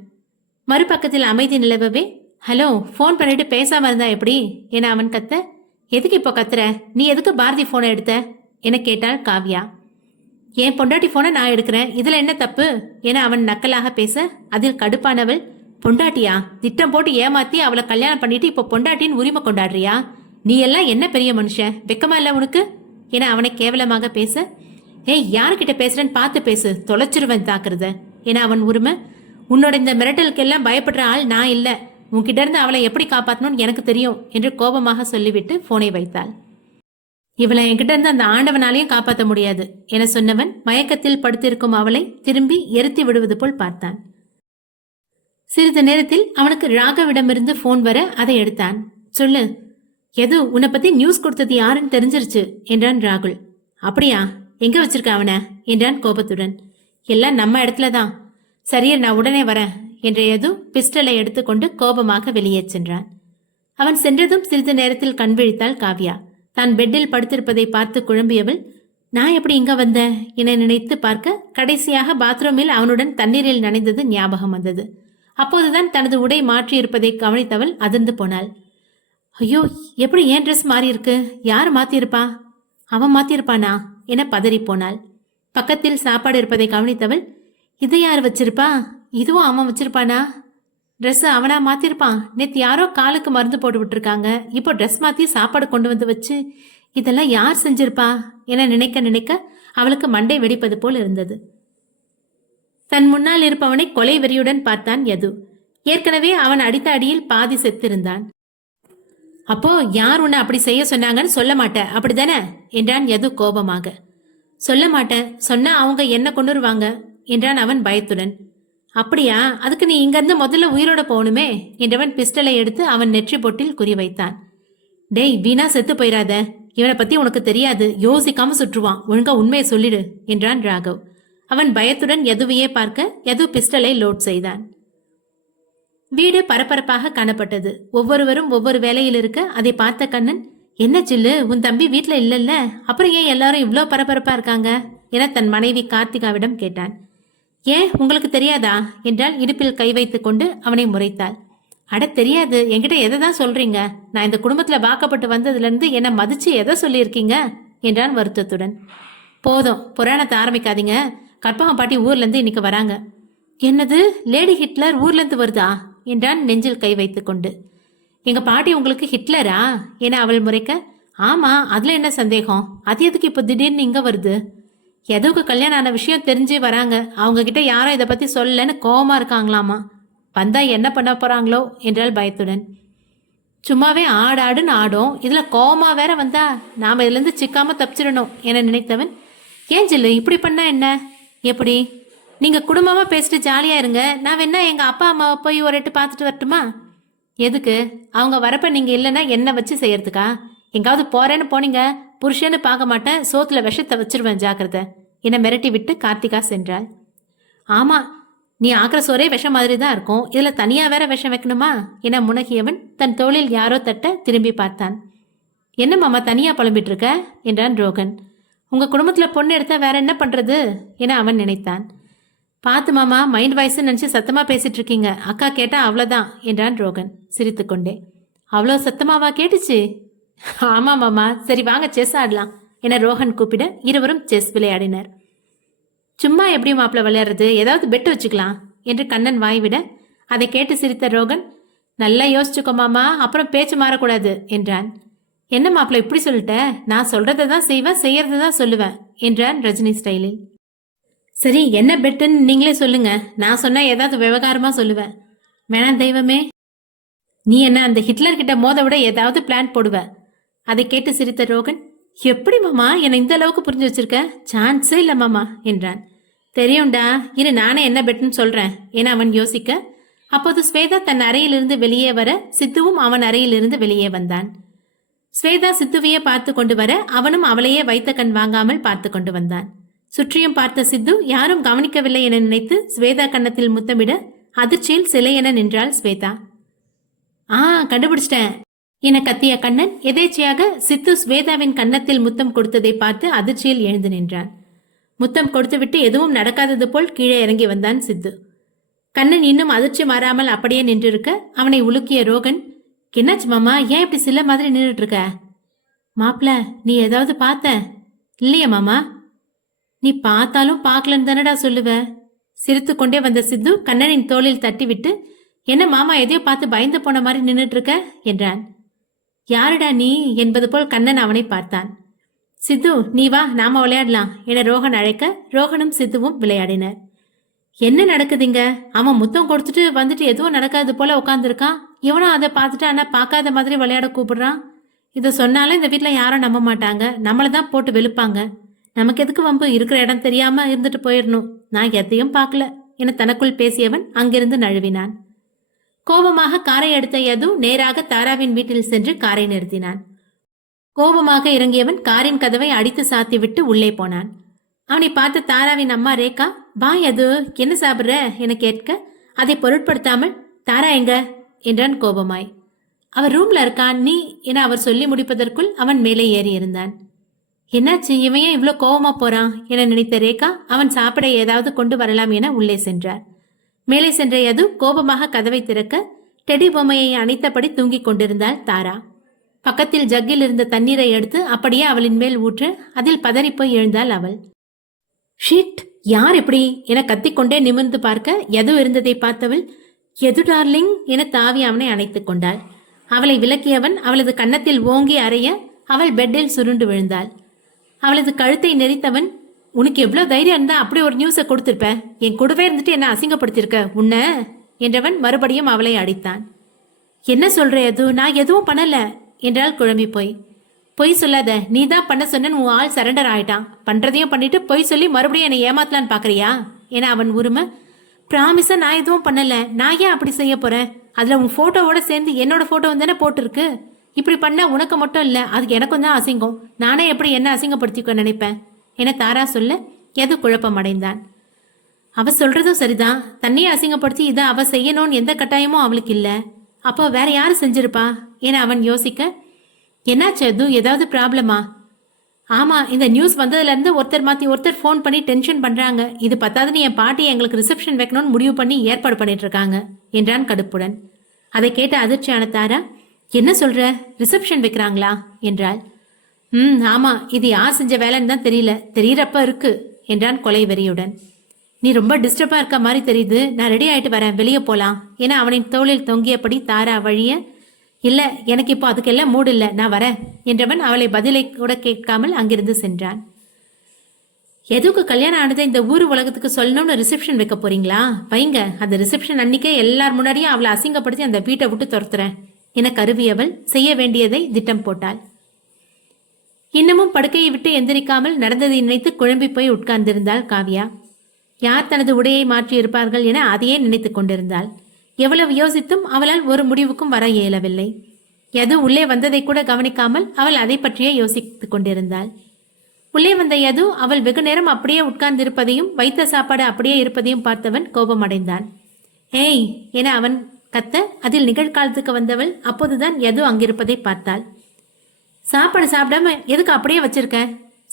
மறுபக்கத்தில் அமைதி நிலவவே, ஹலோ, போன் பண்ணிட்டு பேசாம இருந்தா எப்படி என அவன் கத்த, எதுக்கு இப்போ கத்துற, நீ எதுக்கு பாரதி போனை எடுத்த என கேட்டாள் காவ்யா. என் பொண்டாட்டி போனை நான் எடுக்கிறேன், இதுல என்ன தப்பு என அவன் நக்கலாக பேச அதில் கடுப்பானவள், பொண்டாட்டியா, திட்டம் போட்டு ஏமாத்தி அவளை கல்யாணம் பண்ணிட்டு இப்போ பொண்டாட்டின்னு உரிமை கொண்டாடுறியா, நீ எல்லாம் என்ன பெரிய மனுஷன், வெக்கமா இல்ல உனக்கு என அவனை கேவலமாக பேச, ஏய், யாருக்கிட்ட பேசுறேன்னு பார்த்து பேசு, தொலைச்சிருவேன் தாக்குறத என அவன் உரிமை. உன்னோட இந்த மிரட்டலுக்கெல்லாம் பயப்படுற ஆள் நான் இல்ல, உன்கிட்ட இருந்து அவளை எப்படி காப்பாற்றணும்னு எனக்கு தெரியும் என்று கோபமாக சொல்லிவிட்டு போனை வைத்தாள். இவளை என்கிட்ட இருந்து அந்த ஆண்டவனாலையும் காப்பாற்ற முடியாது என சொன்னவன் மயக்கத்தில் படுத்திருக்கும் அவளை திரும்பி எரித்து விடுவது போல் பார்த்தான். சிறிது நேரத்தில் அவனுக்கு ராகவிடமிருந்து போன் வர அதை எடுத்தான். சொல்லு. எது, உன்னை பத்தி நியூஸ் கொடுத்தது யாருன்னு தெரிஞ்சிருச்சு என்றான் ராகுல். அப்படியா, எங்க வச்சிருக்க அவனை என்றான் கோபத்துடன். எல்லாம் நம்ம இடத்துலதான். சரியா, நான் உடனே வரேன் என்ற எது பிஸ்டலை எடுத்துக்கொண்டு கோபமாக வெளியே சென்றான். அவன் சென்றதும் சிறிது நேரத்தில் கண் விழித்தாள் காவ்யா. தான் பெட்டில் படுத்திருப்பதை பார்த்து குழம்பியவள், நான் எப்படி இங்க வந்தேன் என நினைத்து பார்க்க கடைசியாக பாத்ரூமில் அவனுடன் தண்ணீரில் நனைந்தது ஞாபகம் வந்தது. அப்போதுதான் தனது உடை மாற்றியிருப்பதை கவனித்தவள் அதிர்ந்து போனாள். ஐயோ, எப்படி ஏன் ட்ரெஸ் மாறி இருக்கு? யார் மாத்திருப்பா? அவன் மாத்திருப்பானா என பதறி போனாள். பக்கத்தில் சாப்பாடு இருப்பதை கவனித்தவள், இதை யார் வச்சிருப்பா? இதுவும் அவன் வச்சிருப்பானா? ட்ரெஸ் அவனா மாத்திருப்பான். நேத்து யாரோ காலுக்கு மருந்து போட்டு விட்டுருக்காங்க, இப்போ ட்ரெஸ் மாத்தி சாப்பாடு கொண்டு வந்து வச்சு இதெல்லாம் யார் செஞ்சிருப்பா என நினைக்க நினைக்க அவளுக்கு மண்டை வெடிப்பது போல் இருந்தது. தன் முன்னால் இருப்பவனை கொலை வெறியுடன் பார்த்தான் யது. ஏற்கனவே அவன் அடித்த அடியில் பாதி செத்திருந்தான். அப்போ யார் உன்னை அப்படி செய்ய சொன்னாங்கன்னு சொல்ல மாட்டேன், அப்படிதானே என்றான் யது கோபமாக. சொல்ல மாட்டேன், சொன்னா அவங்க என்ன கொண்டுருவாங்க என்றான் அவன் பயத்துடன். அப்படியா, அதுக்கு நீ இங்கிருந்து முதல்ல உயிரோட போகணுமே என்றவன் பிஸ்டலை எடுத்து அவன் நெற்றி பொட்டில் குறிவைத்தான். டேய், வீணா செத்து போயிடாத, இவனை பத்தி உனக்கு தெரியாது, யோசிக்காம சுற்றுவான், ஒழுங்கா உண்மையை சொல்லிடு என்றான் ராகவ். அவன் பயத்துடன் யதுவையே பார்க்க யது பிஸ்டலை லோட் செய்தான். வீடு பரபரப்பாக காணப்பட்டது. ஒவ்வொருவரும் ஒவ்வொரு வேலையில் இருக்க அதை பார்த்த கண்ணன், என்ன சில்லு, உன் தம்பி வீட்டுல இல்லல்ல, அப்புறம் ஏன் எல்லாரும் இவ்வளோ பரபரப்பா இருக்காங்க என தன் மனைவி கார்த்திகாவிடம் கேட்டான். ஏன், உங்களுக்கு தெரியாதா என்றால் இடுப்பில் கை வைத்துக் கொண்டு அவனை முறைத்தாள். அட தெரியாது, என்கிட்ட எதை தான் சொல்றீங்க? நான் இந்த குடும்பத்துல வாக்கப்பட்டு வந்ததுல இருந்து என்ன மதிச்சு எதை சொல்லியிருக்கீங்க என்றான் வருத்தத்துடன். போதும், புராணத்தை ஆரம்பிக்காதீங்க. கற்பகம் பாட்டி ஊர்ல இருந்து இன்னைக்கு வராங்க. என்னது, லேடி ஹிட்லர் ஊர்ல இருந்து வருதா என்றான் நெஞ்சில் கை வைத்துக் கொண்டு. எங்க பாட்டி உங்களுக்கு ஹிட்லரா என அவள் முறைக்க, ஆமா, அதுல என்ன சந்தேகம்? அது எதுக்கு இப்போ திடீர்னு இங்க வருது? எதுக்கு கல்யாணம் ஆன விஷயம் தெரிஞ்சு வராங்க, அவங்க கிட்ட யாரும் இதை பத்தி சொல்லன்னு கோவமா இருக்காங்களாமா. வந்தா என்ன பண்ண போறாங்களோ என்றால் பயத்துடன். சும்மாவே ஆடாடுன்னு ஆடும், இதுல கோவமா வேற வந்தா நாம இதுல இருந்து சிக்காம தப்பிச்சிடணும் என நினைத்தவன், ஏன் ஜில்லு இப்படி பண்ணா என்ன? எப்படி? நீங்க குடும்பமா பேசிட்டு ஜாலியா இருங்க, நான் வேணா எங்க அப்பா அம்மாவை போய் ஒரு எட்டு பார்த்துட்டு வரட்டுமா? எதுக்கு? அவங்க வரப்ப நீங்க இல்லைன்னா என்ன வச்சு செய்யறதுக்கா? எங்காவது போறேன்னு போனீங்க, புருஷன்னு பார்க்க மாட்டேன், சோத்துல விஷத்தை வச்சிருவேன், ஜாக்கிரதை என மிரட்டி விட்டு கார்த்திகா சென்றாள். ஆமா, நீ ஆக்கிற சோரே விஷம் மாதிரி தான் இருக்கும், இதுல தனியா வேற விஷம் வைக்கணுமா என முனகியவன் தன் தோளில் யாரோ தட்ட திரும்பி பார்த்தான். என்ன மாமா தனியா புலம்பிட்டு இருக்க என்றான் ரோகன். உங்க குடும்பத்துல பொண்ணு எடுத்தா வேற என்ன பண்றது என அவன் நினைத்தான். பார்த்து மாமா, மைண்ட் வாய்ஸ் நினைச்சு சத்தமா பேசிட்டு இருக்கீங்க, அக்கா கேட்டா அவ்வளவுதான் என்றான் ரோகன் சிரித்துக்கொண்டே. அவ்வளோ சத்தமாவா கேட்டுச்சு? ஆமா மாமா, சரி வாங்க செஸ் ஆடலாம் என ரோஹன் கூப்பிட இருவரும் செஸ் விளையாடினர். சும்மா எப்படி மாப்பிள்ள விளையாடுறது, ஏதாவது பெட்டு வச்சுக்கலாம் என்று கண்ணன் வாய்விட அதை கேட்டு சிரித்த ரோகன், நல்லா யோசிச்சுக்கோ மாமா, அப்புறம் பேச்சு மாறக்கூடாது என்றான். என்ன மாப்பிள்ள இப்படி சொல்லிட்ட? நான் சொல்றதை தான் செய்வேன், செய்யறதை தான் சொல்லுவேன் என்றான் ரஜினி ஸ்டைலில். சரி, என்ன பெட்டுன்னு நீங்களே சொல்லுங்க, நான் சொன்னா ஏதாவது விவகாரமா சொல்லுவேன். வேணாம் தெய்வமே, நீ என்ன அந்த ஹிட்லர் கிட்ட மோத விட ஏதாவது பிளான் போடுவ. அதை கேட்டு சிரித்த ரோகன், எப்படி மாமா என்னை இந்த அளவுக்கு புரிஞ்சு வச்சிருக்க? சான்ஸே இல்ல மாமா என்றான். தெரியும்டா, இரு நானே என்ன பெட்டுன்னு சொல்றேன் என அவன் யோசிக்க, அப்போது ஸ்வேதா தன் அறையிலிருந்து வெளியே வர சித்துவும் அவன் அறையிலிருந்து வெளியே வந்தான். ஸ்வேதா சித்துவையே பார்த்து கொண்டு வர அவனும் அவளையே வைத்த கண் வாங்காமல் பார்த்து கொண்டு வந்தான். சுற்றியும் பார்த்த சித்து யாரும் கவனிக்கவில்லை என நினைத்து ஸ்வேதா கன்னத்தில் முத்தமிட அதிர்ச்சியில் சிலை என நின்றாள் ஸ்வேதா. கண்டுபிடிச்சிட்டேன் என கத்திய கண்ணன் எதேச்சையாக சித்து ஸ்வேதாவின் கன்னத்தில் முத்தம் கொடுத்ததை பார்த்து அதிர்ச்சியில் எழுந்து நின்றான். முத்தம் கொடுத்துவிட்டு எதுவும் நடக்காதது போல் கீழே இறங்கி வந்தான் சித்து. கண்ணன் இன்னும் அதிர்ச்சி மாறாமல் அப்படியே நின்றிருக்க அவனை உலுக்கிய ரோகன், என்னாச்சு மாமா, ஏன் இப்படி சில மாதிரி நின்றுட்டு இருக்க? மாப்ள, நீ ஏதாவது பார்த்த? இல்லையா மாமா? நீ பார்த்தாலும் பார்க்கலன்னு தானடா சொல்லுவ. சிரித்து கொண்டே வந்த சித்து கண்ணனின் தோளில் தட்டிவிட்டு, என்ன மாமா எதையோ பார்த்து பயந்து போன மாதிரி நின்றுட்டு இருக்க என்றான். யாருடா நீ என்பது போல் கண்ணன் அவனை பார்த்தான். சித்து நீ வா நாம விளையாடலாம் என ரோஹன் அழைக்க ரோஹனும் சித்துவும் விளையாடினர். என்ன நடக்குதுங்க? அவன் முத்தம் கொடுத்துட்டு வந்துட்டு எதுவும் நடக்காது போல உட்காந்துருக்கான். இவனும் அதை பார்த்துட்டு ஆனா பார்க்காத மாதிரி விளையாட கூப்பிடுறான். இதை சொன்னாலும் இந்த வீட்டில் யாரும் நம்ப மாட்டாங்க. நம்மளை தான் போட்டு வெளுப்பாங்க. நமக்கு எதுக்கு வம்பு? இருக்கிற இடம் தெரியாம இருந்துட்டு போயிடணும். நான் எதையும் பார்க்கல என தனக்குள் பேசியவன் அங்கிருந்து நழுவினான். கோபமாக காரை எடுத்த யது நேராக தாராவின் வீட்டில் சென்று காரை நிறுத்தினான். கோபமாக இறங்கியவன் காரின் கதவை அடித்து சாத்திவிட்டு உள்ளே போனான். அவனை பார்த்த தாராவின் அம்மா ரேகா, வா யது, என்ன சாப்பிட்ற என கேட்க அதை பொருட்படுத்தாமல், தாரா எங்க என்றான் கோபமாய். அவர் ரூம்ல இருக்கான், நீ என அவர் சொல்லி முடிப்பதற்குள் அவன் மேலே ஏறி இருந்தான். என்னாச்சு, இவன் ஏன் இவ்வளோ கோபமா போறான் என நினைத்த ரேகா அவன் சாப்பிட ஏதாவது கொண்டு வரலாம் என உள்ளே சென்றார். மேலே சென்ற யது கோபமாக கதவை திறக்க டெடி பொம்மையை அணைத்தபடி தூங்கிக் கொண்டிருந்தாள் தாரா. பக்கத்தில் ஜக்கில் இருந்த தண்ணீரை எடுத்து அப்படியே அவளின் மேல் ஊற்று அதில் பதறிப்போய் எழுந்தாள் அவள். ஷீட், யார் இப்படி என கத்திக்கொண்டே நிமிர்ந்து பார்க்க யது இருந்ததை பார்த்தவள், எது டார்லிங் என தாவி அவனை அணைத்துக் கொண்டாள். அவளை விலக்கியவன் அவளது கன்னத்தில் ஓங்கி அறைய அவள் பெட்டில் சுருண்டு விழுந்தாள். அவளது கழுத்தை நெரித்தவன், உனக்கு எவ்வளவு தைரியம் இருந்தா அப்படி ஒரு நியூஸை கொடுத்திருப்ப? என் கூடவே இருந்துட்டு என்ன அசிங்கப்படுத்திருக்க உன்ன என்றவன் மறுபடியும் அவளை அடித்தான். என்ன சொல்ற யது? நான் எதுவும் பண்ணல என்றால் குழம்பி பொய் சொல்லாத, நீ தான் பண்ண சொன்ன, உன் ஆள் சரண்டர் ஆயிட்டான். பண்றதையும் பண்ணிட்டு பொய் சொல்லி மறுபடியும் என்னை ஏமாத்தலான்னு பாக்குறியா என அவன் உரிமை. பிராமிஸா நான் எதுவும் பண்ணல, நான் ஏன் அப்படி செய்ய போறேன்? அதுல உன் போட்டோவோட சேர்ந்து என்னோட போட்டோ தானே போட்டிருக்கு. இப்படி பண்ண உனக்கு மட்டும் இல்ல, அதுக்கு எனக்கும் தான் அசிங்கம். நானே எப்படி என்ன அசிங்கப்படுத்திக்க நினைப்பேன் என தாரா சொல்ல எது குழப்பம் அடைந்தான். அவ சொல்றதும் சரிதான், தன்னையே அசிங்கப்படுத்தி இதை அவ செய்யணும்னு எந்த கட்டாயமும் அவளுக்கு இல்ல. அப்போ வேற யாரு செஞ்சிருப்பா என அவன் யோசிக்க, என்னாச்சு அது, ஏதாவது ப்ராப்ளமா? ஆமா, இந்த நியூஸ் வந்ததுல இருந்து ஒருத்தர் மாத்தி ஒருத்தர் ஃபோன் பண்ணி டென்ஷன் பண்றாங்க. இது பத்தாதுன்னு என் பாட்டி எங்களுக்கு ரிசப்ஷன் வைக்கணும்னு முடிவு பண்ணி ஏற்பாடு பண்ணிட்டு இருக்காங்க என்றான் கடுப்புடன். அதை கேட்ட அதிர்ச்சியான தாரா, என்ன சொல்ற, ரிசப்ஷன் வைக்கிறாங்களா என்றாள். ஆமா, இது யார் செஞ்ச வேலைன்னு தான் தெரியறப்ப இருக்கு என்றான் கொலை வெறியுடன். நீ ரொம்ப டிஸ்டர்பா இருக்க மாதிரி தெரியுது, நான் ரெடி ஆயிட்டு வரேன், வெளியே போலாம் என அவனின் தோளில் தொங்கியபடி தாரா வழிய, இல்ல எனக்கு இப்போ அதுக்கெல்லாம் மூடு இல்ல, நான் வரேன் என்றவன் அவளை பதிலை கூட கேட்காமல் அங்கிருந்து சென்றான். எதுக்கு கல்யாணம் ஆனதை இந்த ஊர் உலகத்துக்கு சொல்லணும்னு ரிசப்ஷன் வைக்க போறீங்களா? வைங்க, அந்த ரிசப்ஷன் அன்னைக்கே எல்லார் முன்னாடியும் அவளை அசிங்கப்படுத்தி அந்த வீட்டை விட்டு துரத்துறேன் என கருவியவள் செய்ய வேண்டியதை திட்டம் போட்டாள். இன்னமும் படுக்கையை விட்டு எந்திரிக்காமல் நடந்ததை நினைத்து குழம்பி போய் உட்கார்ந்திருந்தாள் காவ்யா. யார் தனது உடையை மாற்றி இருப்பார்கள் என அதையே நினைத்துக் கொண்டிருந்தாள். எவ்வளவு யோசித்தும் அவளால் ஒரு முடிவுக்கும் வர இயலவில்லை. யது உள்ளே வந்ததை கூட கவனிக்காமல் அவள் அதை பற்றியே யோசித்துக் கொண்டிருந்தாள். உள்ளே வந்த யது அவள் வெகு நேரம் அப்படியே உட்கார்ந்திருப்பதையும் வைத்த சாப்பாடு அப்படியே இருப்பதையும் பார்த்தவன் கோபமடைந்தான். ஏய் என அவன் கத்த அதில் நிகழ்காலத்துக்கு வந்தவள் அப்போதுதான் யது அங்கிருப்பதை பார்த்தாள். சாப்பாடு சாப்பிடாம எதுக்கு அப்படியே வச்சிருக்க?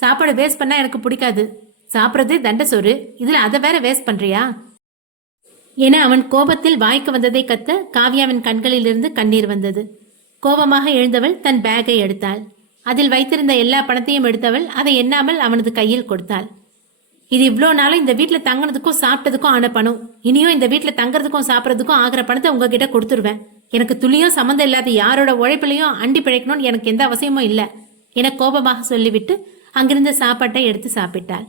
சாப்பாடு வேஸ்ட் பண்ணா எனக்கு பிடிக்காது. சாப்பிட்றதே தண்ட சோறு, இதுல அதை வேற வேஸ்ட் பண்றியா என அவன் கோபத்தில் வாய்க்கு வந்ததை கத்த காவ்யாவின் கண்களிலிருந்து கண்ணீர் வந்தது. கோபமாக எழுந்தவள் தன் பேக்கை எடுத்தாள். அதில் வைத்திருந்த எல்லா பணத்தையும் எடுத்தவள் அதை எண்ணாமல் அவனது கையில் கொடுத்தாள். இது இவ்வளோ நாளும் இந்த வீட்டில் தங்கினதுக்கும் சாப்பிட்டதுக்கும் ஆன பணம். இனியும் இந்த வீட்டில் தங்குறதுக்கும் சாப்பிட்றதுக்கும் ஆகிற பணத்தை உங்ககிட்ட கொடுத்துருவேன். எனக்கு துளியும் சம்மந்தம் இல்லாத யாரோட உழைப்பிலையும் அண்டி பிழைக்கணும்னு எனக்கு எந்த அவசியமும் இல்லை என கோபமாக சொல்லிவிட்டு அங்கிருந்த சாப்பாட்டை எடுத்து சாப்பிட்டாள்.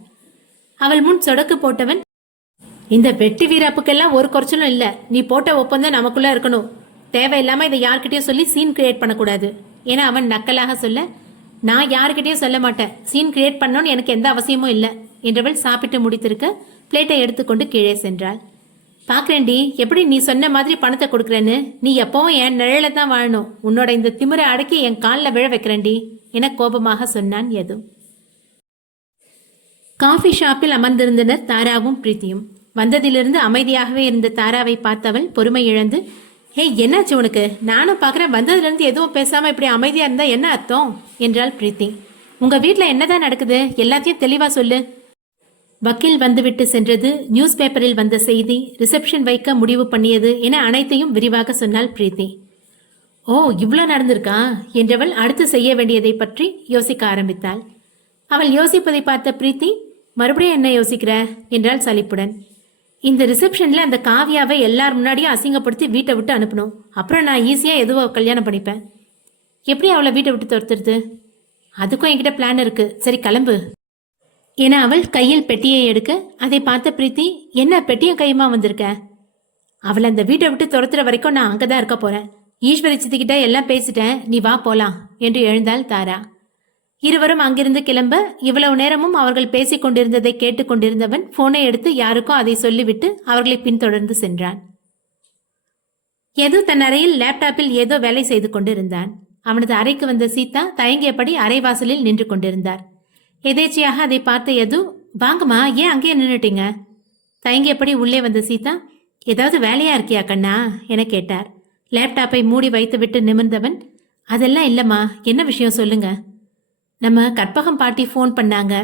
அவள் முன் சொடக்கு போட்டவன், இந்த வெட்டி வீராப்புக்கெல்லாம் ஒரு குறைச்சலும் இல்ல, நீ போட்ட ஒப்பந்தம் நமக்குள்ள இருக்கணும். தேவையில்லாம இதை யார்கிட்டயும் சொல்லி சீன் கிரியேட் பண்ணக்கூடாது என அவன் நக்கலாக சொல்ல, நான் யாருக்கிட்டையும் சொல்ல மாட்டேன், சீன் கிரியேட் பண்ணணும்னு எனக்கு எந்த அவசியமும் இல்லை என்றவள் சாப்பிட்டு முடித்திருக்க பிளேட்டை எடுத்துக்கொண்டு கீழே சென்றாள். பாக்குறேன்டி, எப்படி நீ சொன்ன மாதிரி பணத்தை கொடுக்குறேன்னு. நீ எப்பவும் என் நிழல தான் வாழணும். உன்னோட இந்த திமிரை அடக்கி என் காலில் விழ வைக்கிறேன்டி என கோபமாக சொன்னான் யது. காஃபி ஷாப்பில் அமர்ந்திருந்தனர் தாராவும் பிரீத்தியும். வந்ததிலிருந்து அமைதியாகவே இருந்த தாராவை பார்த்தவள் பொறுமை இழந்து, ஹே என்னாச்சு உனக்கு? நானும் பார்க்குறேன், வந்ததுலேருந்து எதுவும் பேசாம இப்படி அமைதியா இருந்தா என்ன அர்த்தம் என்றாள் பிரீத்தி. உங்க வீட்டில் என்னதான் நடக்குது, எல்லாத்தையும் தெளிவா சொல்லு. வக்கீல் வந்துவிட்டு சென்றது, நியூஸ் பேப்பரில் வந்த செய்தி, ரிசப்ஷன் வைக்க முடிவு பண்ணியது என அனைத்தையும் விரிவாக சொன்னாள் பிரீத்தி. ஓ, இவ்வளோ நடந்திருக்கா என்றவள் அடுத்து செய்ய வேண்டியதை பற்றி யோசிக்க ஆரம்பித்தாள். அவள் யோசிப்பதை பார்த்த பிரீத்தி, மறுபடியும் என்ன யோசிக்கிற என்றாள் சலிப்புடன். இந்த ரிசப்ஷன்ல அந்த காவியாவை எல்லார் முன்னாடியும் அசிங்கப்படுத்தி வீட்டை விட்டு அனுப்பணும். அப்புறம் நான் ஈஸியா எதுவோ கல்யாணம் பண்ணிப்பேன். எப்படி அவளை வீட்டை விட்டு துரத்துறது? அதுக்கும் என்கிட்ட பிளான் இருக்கு, சரி கிளம்பு என அவள் கையில் பெட்டியை எடுக்க அதை பார்த்த பிரீத்தி, என்ன பெட்டியும் கையுமா வந்திருக்க? அவளை அந்த வீட்டை விட்டு துரத்துற வரைக்கும் நான் அங்கதான் இருக்க போறேன். ஈஸ்வரி சித்திக்கிட்ட எல்லாம் பேசிட்டேன், நீ வா போலாம் என்று எழுந்தாள் தாரா. இருவரும் அங்கிருந்து கிளம்ப இவ்வளவு நேரமும் அவர்கள் பேசிக் கொண்டிருந்ததை கேட்டுக் கொண்டிருந்தவன் போனை எடுத்து யாருக்கும் அதை சொல்லிவிட்டு அவர்களை பின்தொடர்ந்து சென்றான். யது தன் அறையில் லேப்டாப்பில் ஏதோ வேலை செய்து கொண்டிருந்தான். அவனது அறைக்கு வந்த சீதா தயங்கியபடி அறைவாசலில் நின்று கொண்டிருந்தார். எதேச்சியாக அதை பார்த்த யது, வாங்கம்மா, ஏன் அங்கேயே நின்னுட்டீங்க? தயங்கியபடி உள்ளே வந்த சீதா, ஏதாவது வேலையா இருக்கியா கண்ணா என கேட்டார். லேப்டாப்பை மூடி வைத்துவிட்டு நிமிர்ந்தவன், அதெல்லாம் இல்லம்மா, என்ன விஷயம் சொல்லுங்க. நம்ம கற்பகம் பாட்டி ஃபோன் பண்ணாங்க.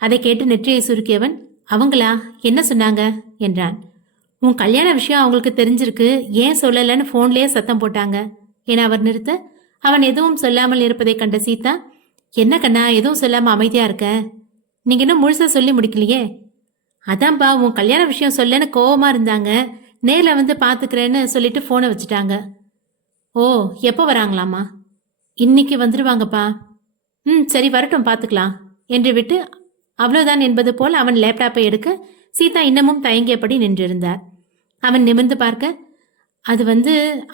அதை கேட்டு நெற்றியை சுருக்கியவன், அவங்களா, என்ன சொன்னாங்க என்றான். உன் கல்யாண விஷயம் அவங்களுக்கு தெரிஞ்சிருக்கு, ஏன் சொல்லலன்னு போன்லயே சத்தம் போட்டாங்க என அவர் நிறுத்த, அவன் எதுவும் சொல்லாமல் இருப்பதை கண்ட சீதா, என்ன கண்ணா எதுவும் சொல்லாம அமைதியா இருக்க? நீங்க இன்னும் முழுசா சொல்லி முடிக்கலையே. அதான்பா, உன் கல்யாண விஷயம் சொல்லன்னு கோவமா இருந்தாங்க, நேர்ல வந்து பாத்துக்கிறேன்னு சொல்லிட்டு போனை வச்சுட்டாங்க. ஓ, எப்போ வராங்களாமா? இன்னைக்கு வந்துருவாங்கப்பா. சரி வரட்டும், பாத்துக்கலாம் என்று விட்டு அவ்வளவுதான் என்பது போல் அவன் லேப்டாப்பை எடுக்க சீதா இன்னமும் தயங்கியபடி நின்றிருந்தார். அவன் நிமிர்ந்து பார்க்க, அது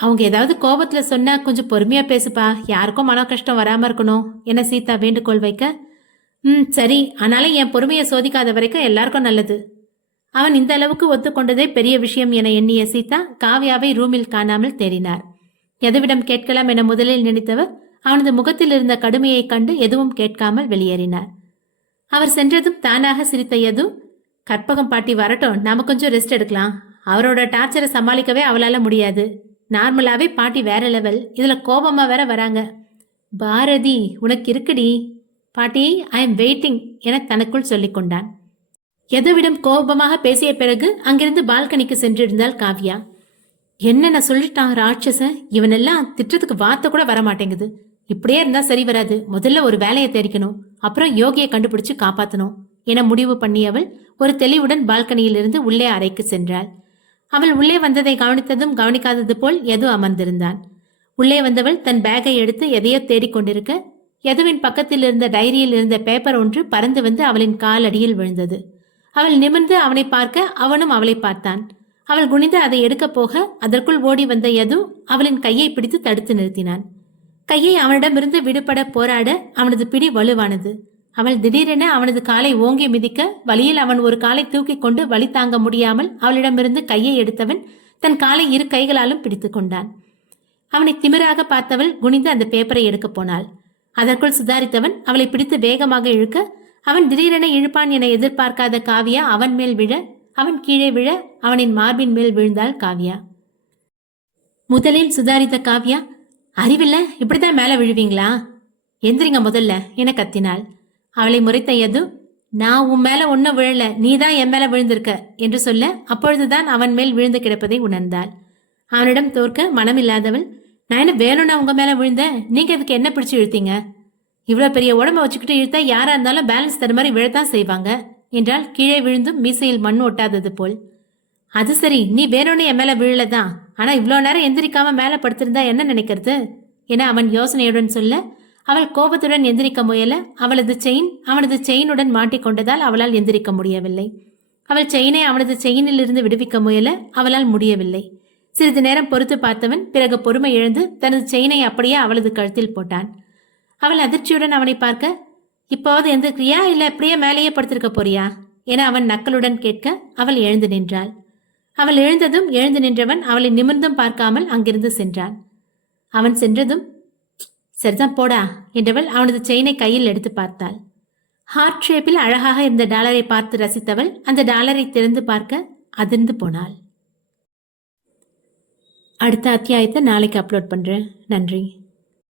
அவங்க ஏதாவது கோபத்துல சொன்னா கொஞ்சம் பொறுமையா பேசுப்பா, யாருக்கும் மன கஷ்டம் வராம இருக்கணும் என சீதா வேண்டுகோள் வைக்க, சரி, ஆனாலும் என் பொறுமையை சோதிக்காத வரைக்கும் எல்லாருக்கும் நல்லது. அவன் இந்த அளவுக்கு ஒத்துக்கொண்டதே பெரிய விஷயம் என எண்ணிய சீதா காவ்யாவை ரூமில் காணாமல் தேடினார். எதுவிடம் கேட்கலாம் என முதலில் நினைத்தவர் அவனது முகத்தில் இருந்த கடுமையை கண்டு எதுவும் கேட்காமல் வெளியேறினார். அவர் சென்றதும் தானாக சிரித்த யது, கற்பகம் பாட்டி வரட்டும், நாம கொஞ்சம் ரெஸ்ட் எடுக்கலாம். அவரோட டார்ச்சரை சமாளிக்கவே அவளால முடியாது. நார்மலாவே பாட்டி வேற லெவல், இதுல கோபமா வேற வராங்க. பாரதி, உனக்கு இருக்குடி. பாட்டி, ஐ எம் வெயிட்டிங் என தனக்குள் சொல்லிக் கொண்டான். யதுவிடம் கோபமாக பேசிய பிறகு அங்கிருந்து பால்கனிக்கு சென்றிருந்தாள் காவ்யா. என்னென்ன சொல்லிட்டான் ராட்சசன், இவனெல்லாம் திட்டத்துக்கு வார்த்தை கூட வரமாட்டேங்குது. இப்படியே இருந்தா சரி வராது, முதல்ல ஒரு வேலையை தெரிக்கணும், அப்புறம் யோகியை கண்டுபிடிச்சு காப்பாத்தணும் என முடிவு பண்ணியவள் ஒரு தெளிவுடன் பால்கனியிலிருந்து உள்ளே அறைக்கு சென்றாள். அவள் உள்ளே வந்ததை கவனித்ததும் கவனிக்காதது போல் யது அமர்ந்திருந்தான். உள்ளே வந்தவள் தன் பேக்கை எடுத்து எதையோ தேடிக்கொண்டிருக்க, யதுவின் பக்கத்தில் இருந்த டைரியில் இருந்த பேப்பர் ஒன்று பறந்து வந்து அவளின் கால் அடியில் விழுந்தது. அவள் நிமிர்ந்து அவனை பார்க்க அவனும் அவளை பார்த்தான். அவள் குனிந்து அதை எடுக்க போக அதற்குள் ஓடி வந்த யது அவளின் கையை பிடித்து தடுத்து நிறுத்தினான். கையை அவனிடமிருந்து விடுபட போராட அவனது பிடி வலுவானது. அவள் திடீரென அவனது காலை ஓங்கி மிதிக்க வலியில் அவன் ஒரு காலை தூக்கி கொண்டு வலி தாங்க முடியாமல் அவளிடமிருந்து கையை எடுத்தவன் தன் காலை இரு கைகளாலும் பிடித்து கொண்டான். அவனை திமிராக பார்த்தவள் குனிந்து அந்த பேப்பரை எடுக்க போனாள். அதற்குள் சுதாரித்தவன் அவளை பிடித்து வேகமாக இழுக்க அவன் திடீரென இழுப்பான் என எதிர்பார்க்காத காவ்யா அவன் மேல் விழ, அவன் கீழே விழ அவனின் மார்பின் மேல் விழுந்தாள் காவ்யா. முதலில் சுதாரித்த காவ்யா, அறிவில்ல, இப்படித்தான் மேல விழுவீங்களா? எந்திரிங்க முதல்ல என கத்தினாள். அவளை முறைத்த யது, நான் உன் மேல ஒன்னும் விழல, நீதான் என் மேல விழுந்திருக்க என்று சொல்ல அப்பொழுதுதான் அவன் மேல் விழுந்து கிடப்பதை உணர்ந்தாள். அவனிடம் தோற்க மனமில்லாதவள், நான் என்ன வேணும்னா உங்க மேல விழுந்த, நீங்க அதுக்கு என்ன பிடிச்சு இழுத்தீங்க? இவ்வளவு பெரிய உடம்ப வச்சுக்கிட்டு இழுத்தா யாரா இருந்தாலும் பேலன்ஸ் தர மாதிரி விழத்தான் செய்வாங்க என்றால் கீழே விழுந்தும் மீசையில் மண் ஒட்டாதது போல். அது சரி, நீ வேணும்னு என் மேல விழலதான், ஆனா இவ்வளோ நேரம் எந்திரிக்காம மேல படுத்திருந்தா என்ன நினைக்கிறது என அவன் யோசனையுடன் சொல்ல, அவள் கோபத்துடன் எந்திரிக்க முயல அவளது செயின் அவனது செயினுடன் மாட்டிக்கொண்டதால் அவளால் எந்திரிக்க முடியவில்லை. அவள் செயினை அவனது செயினில் இருந்து விடுவிக்க முயல அவளால் முடியவில்லை. சிறிது நேரம் பொறுத்து பார்த்தவன் பிறகு பொறுமை இழந்து தனது செயினை அப்படியே அவளது கழுத்தில் போட்டான். அவள் அதிர்ச்சியுடன் அவனை பார்க்க, இப்போது எந்திருக்கிறியா இல்ல அப்படியே மேலேயே படுத்திருக்க போறியா என அவன் நக்கலுடன் கேட்க அவள் எழுந்து நின்றாள். அவள் எழுந்ததும் எழுந்து நின்றவன் அவளை நிமிர்ந்தும் பார்க்காமல் அங்கிருந்து சென்றான். அவன் சென்றதும் சரிதான் போடா என்றவள் அவனது செயினை கையில் எடுத்து பார்த்தாள். ஹார்ட் ஷேப்பில் அழகாக இருந்த டாலரை பார்த்து ரசித்தவள் அந்த டாலரை திறந்து பார்க்க அதிர்ந்து போனாள். அடுத்த அத்தியாயத்தை நாளைக்கு அப்லோட் பண்றேன். நன்றி.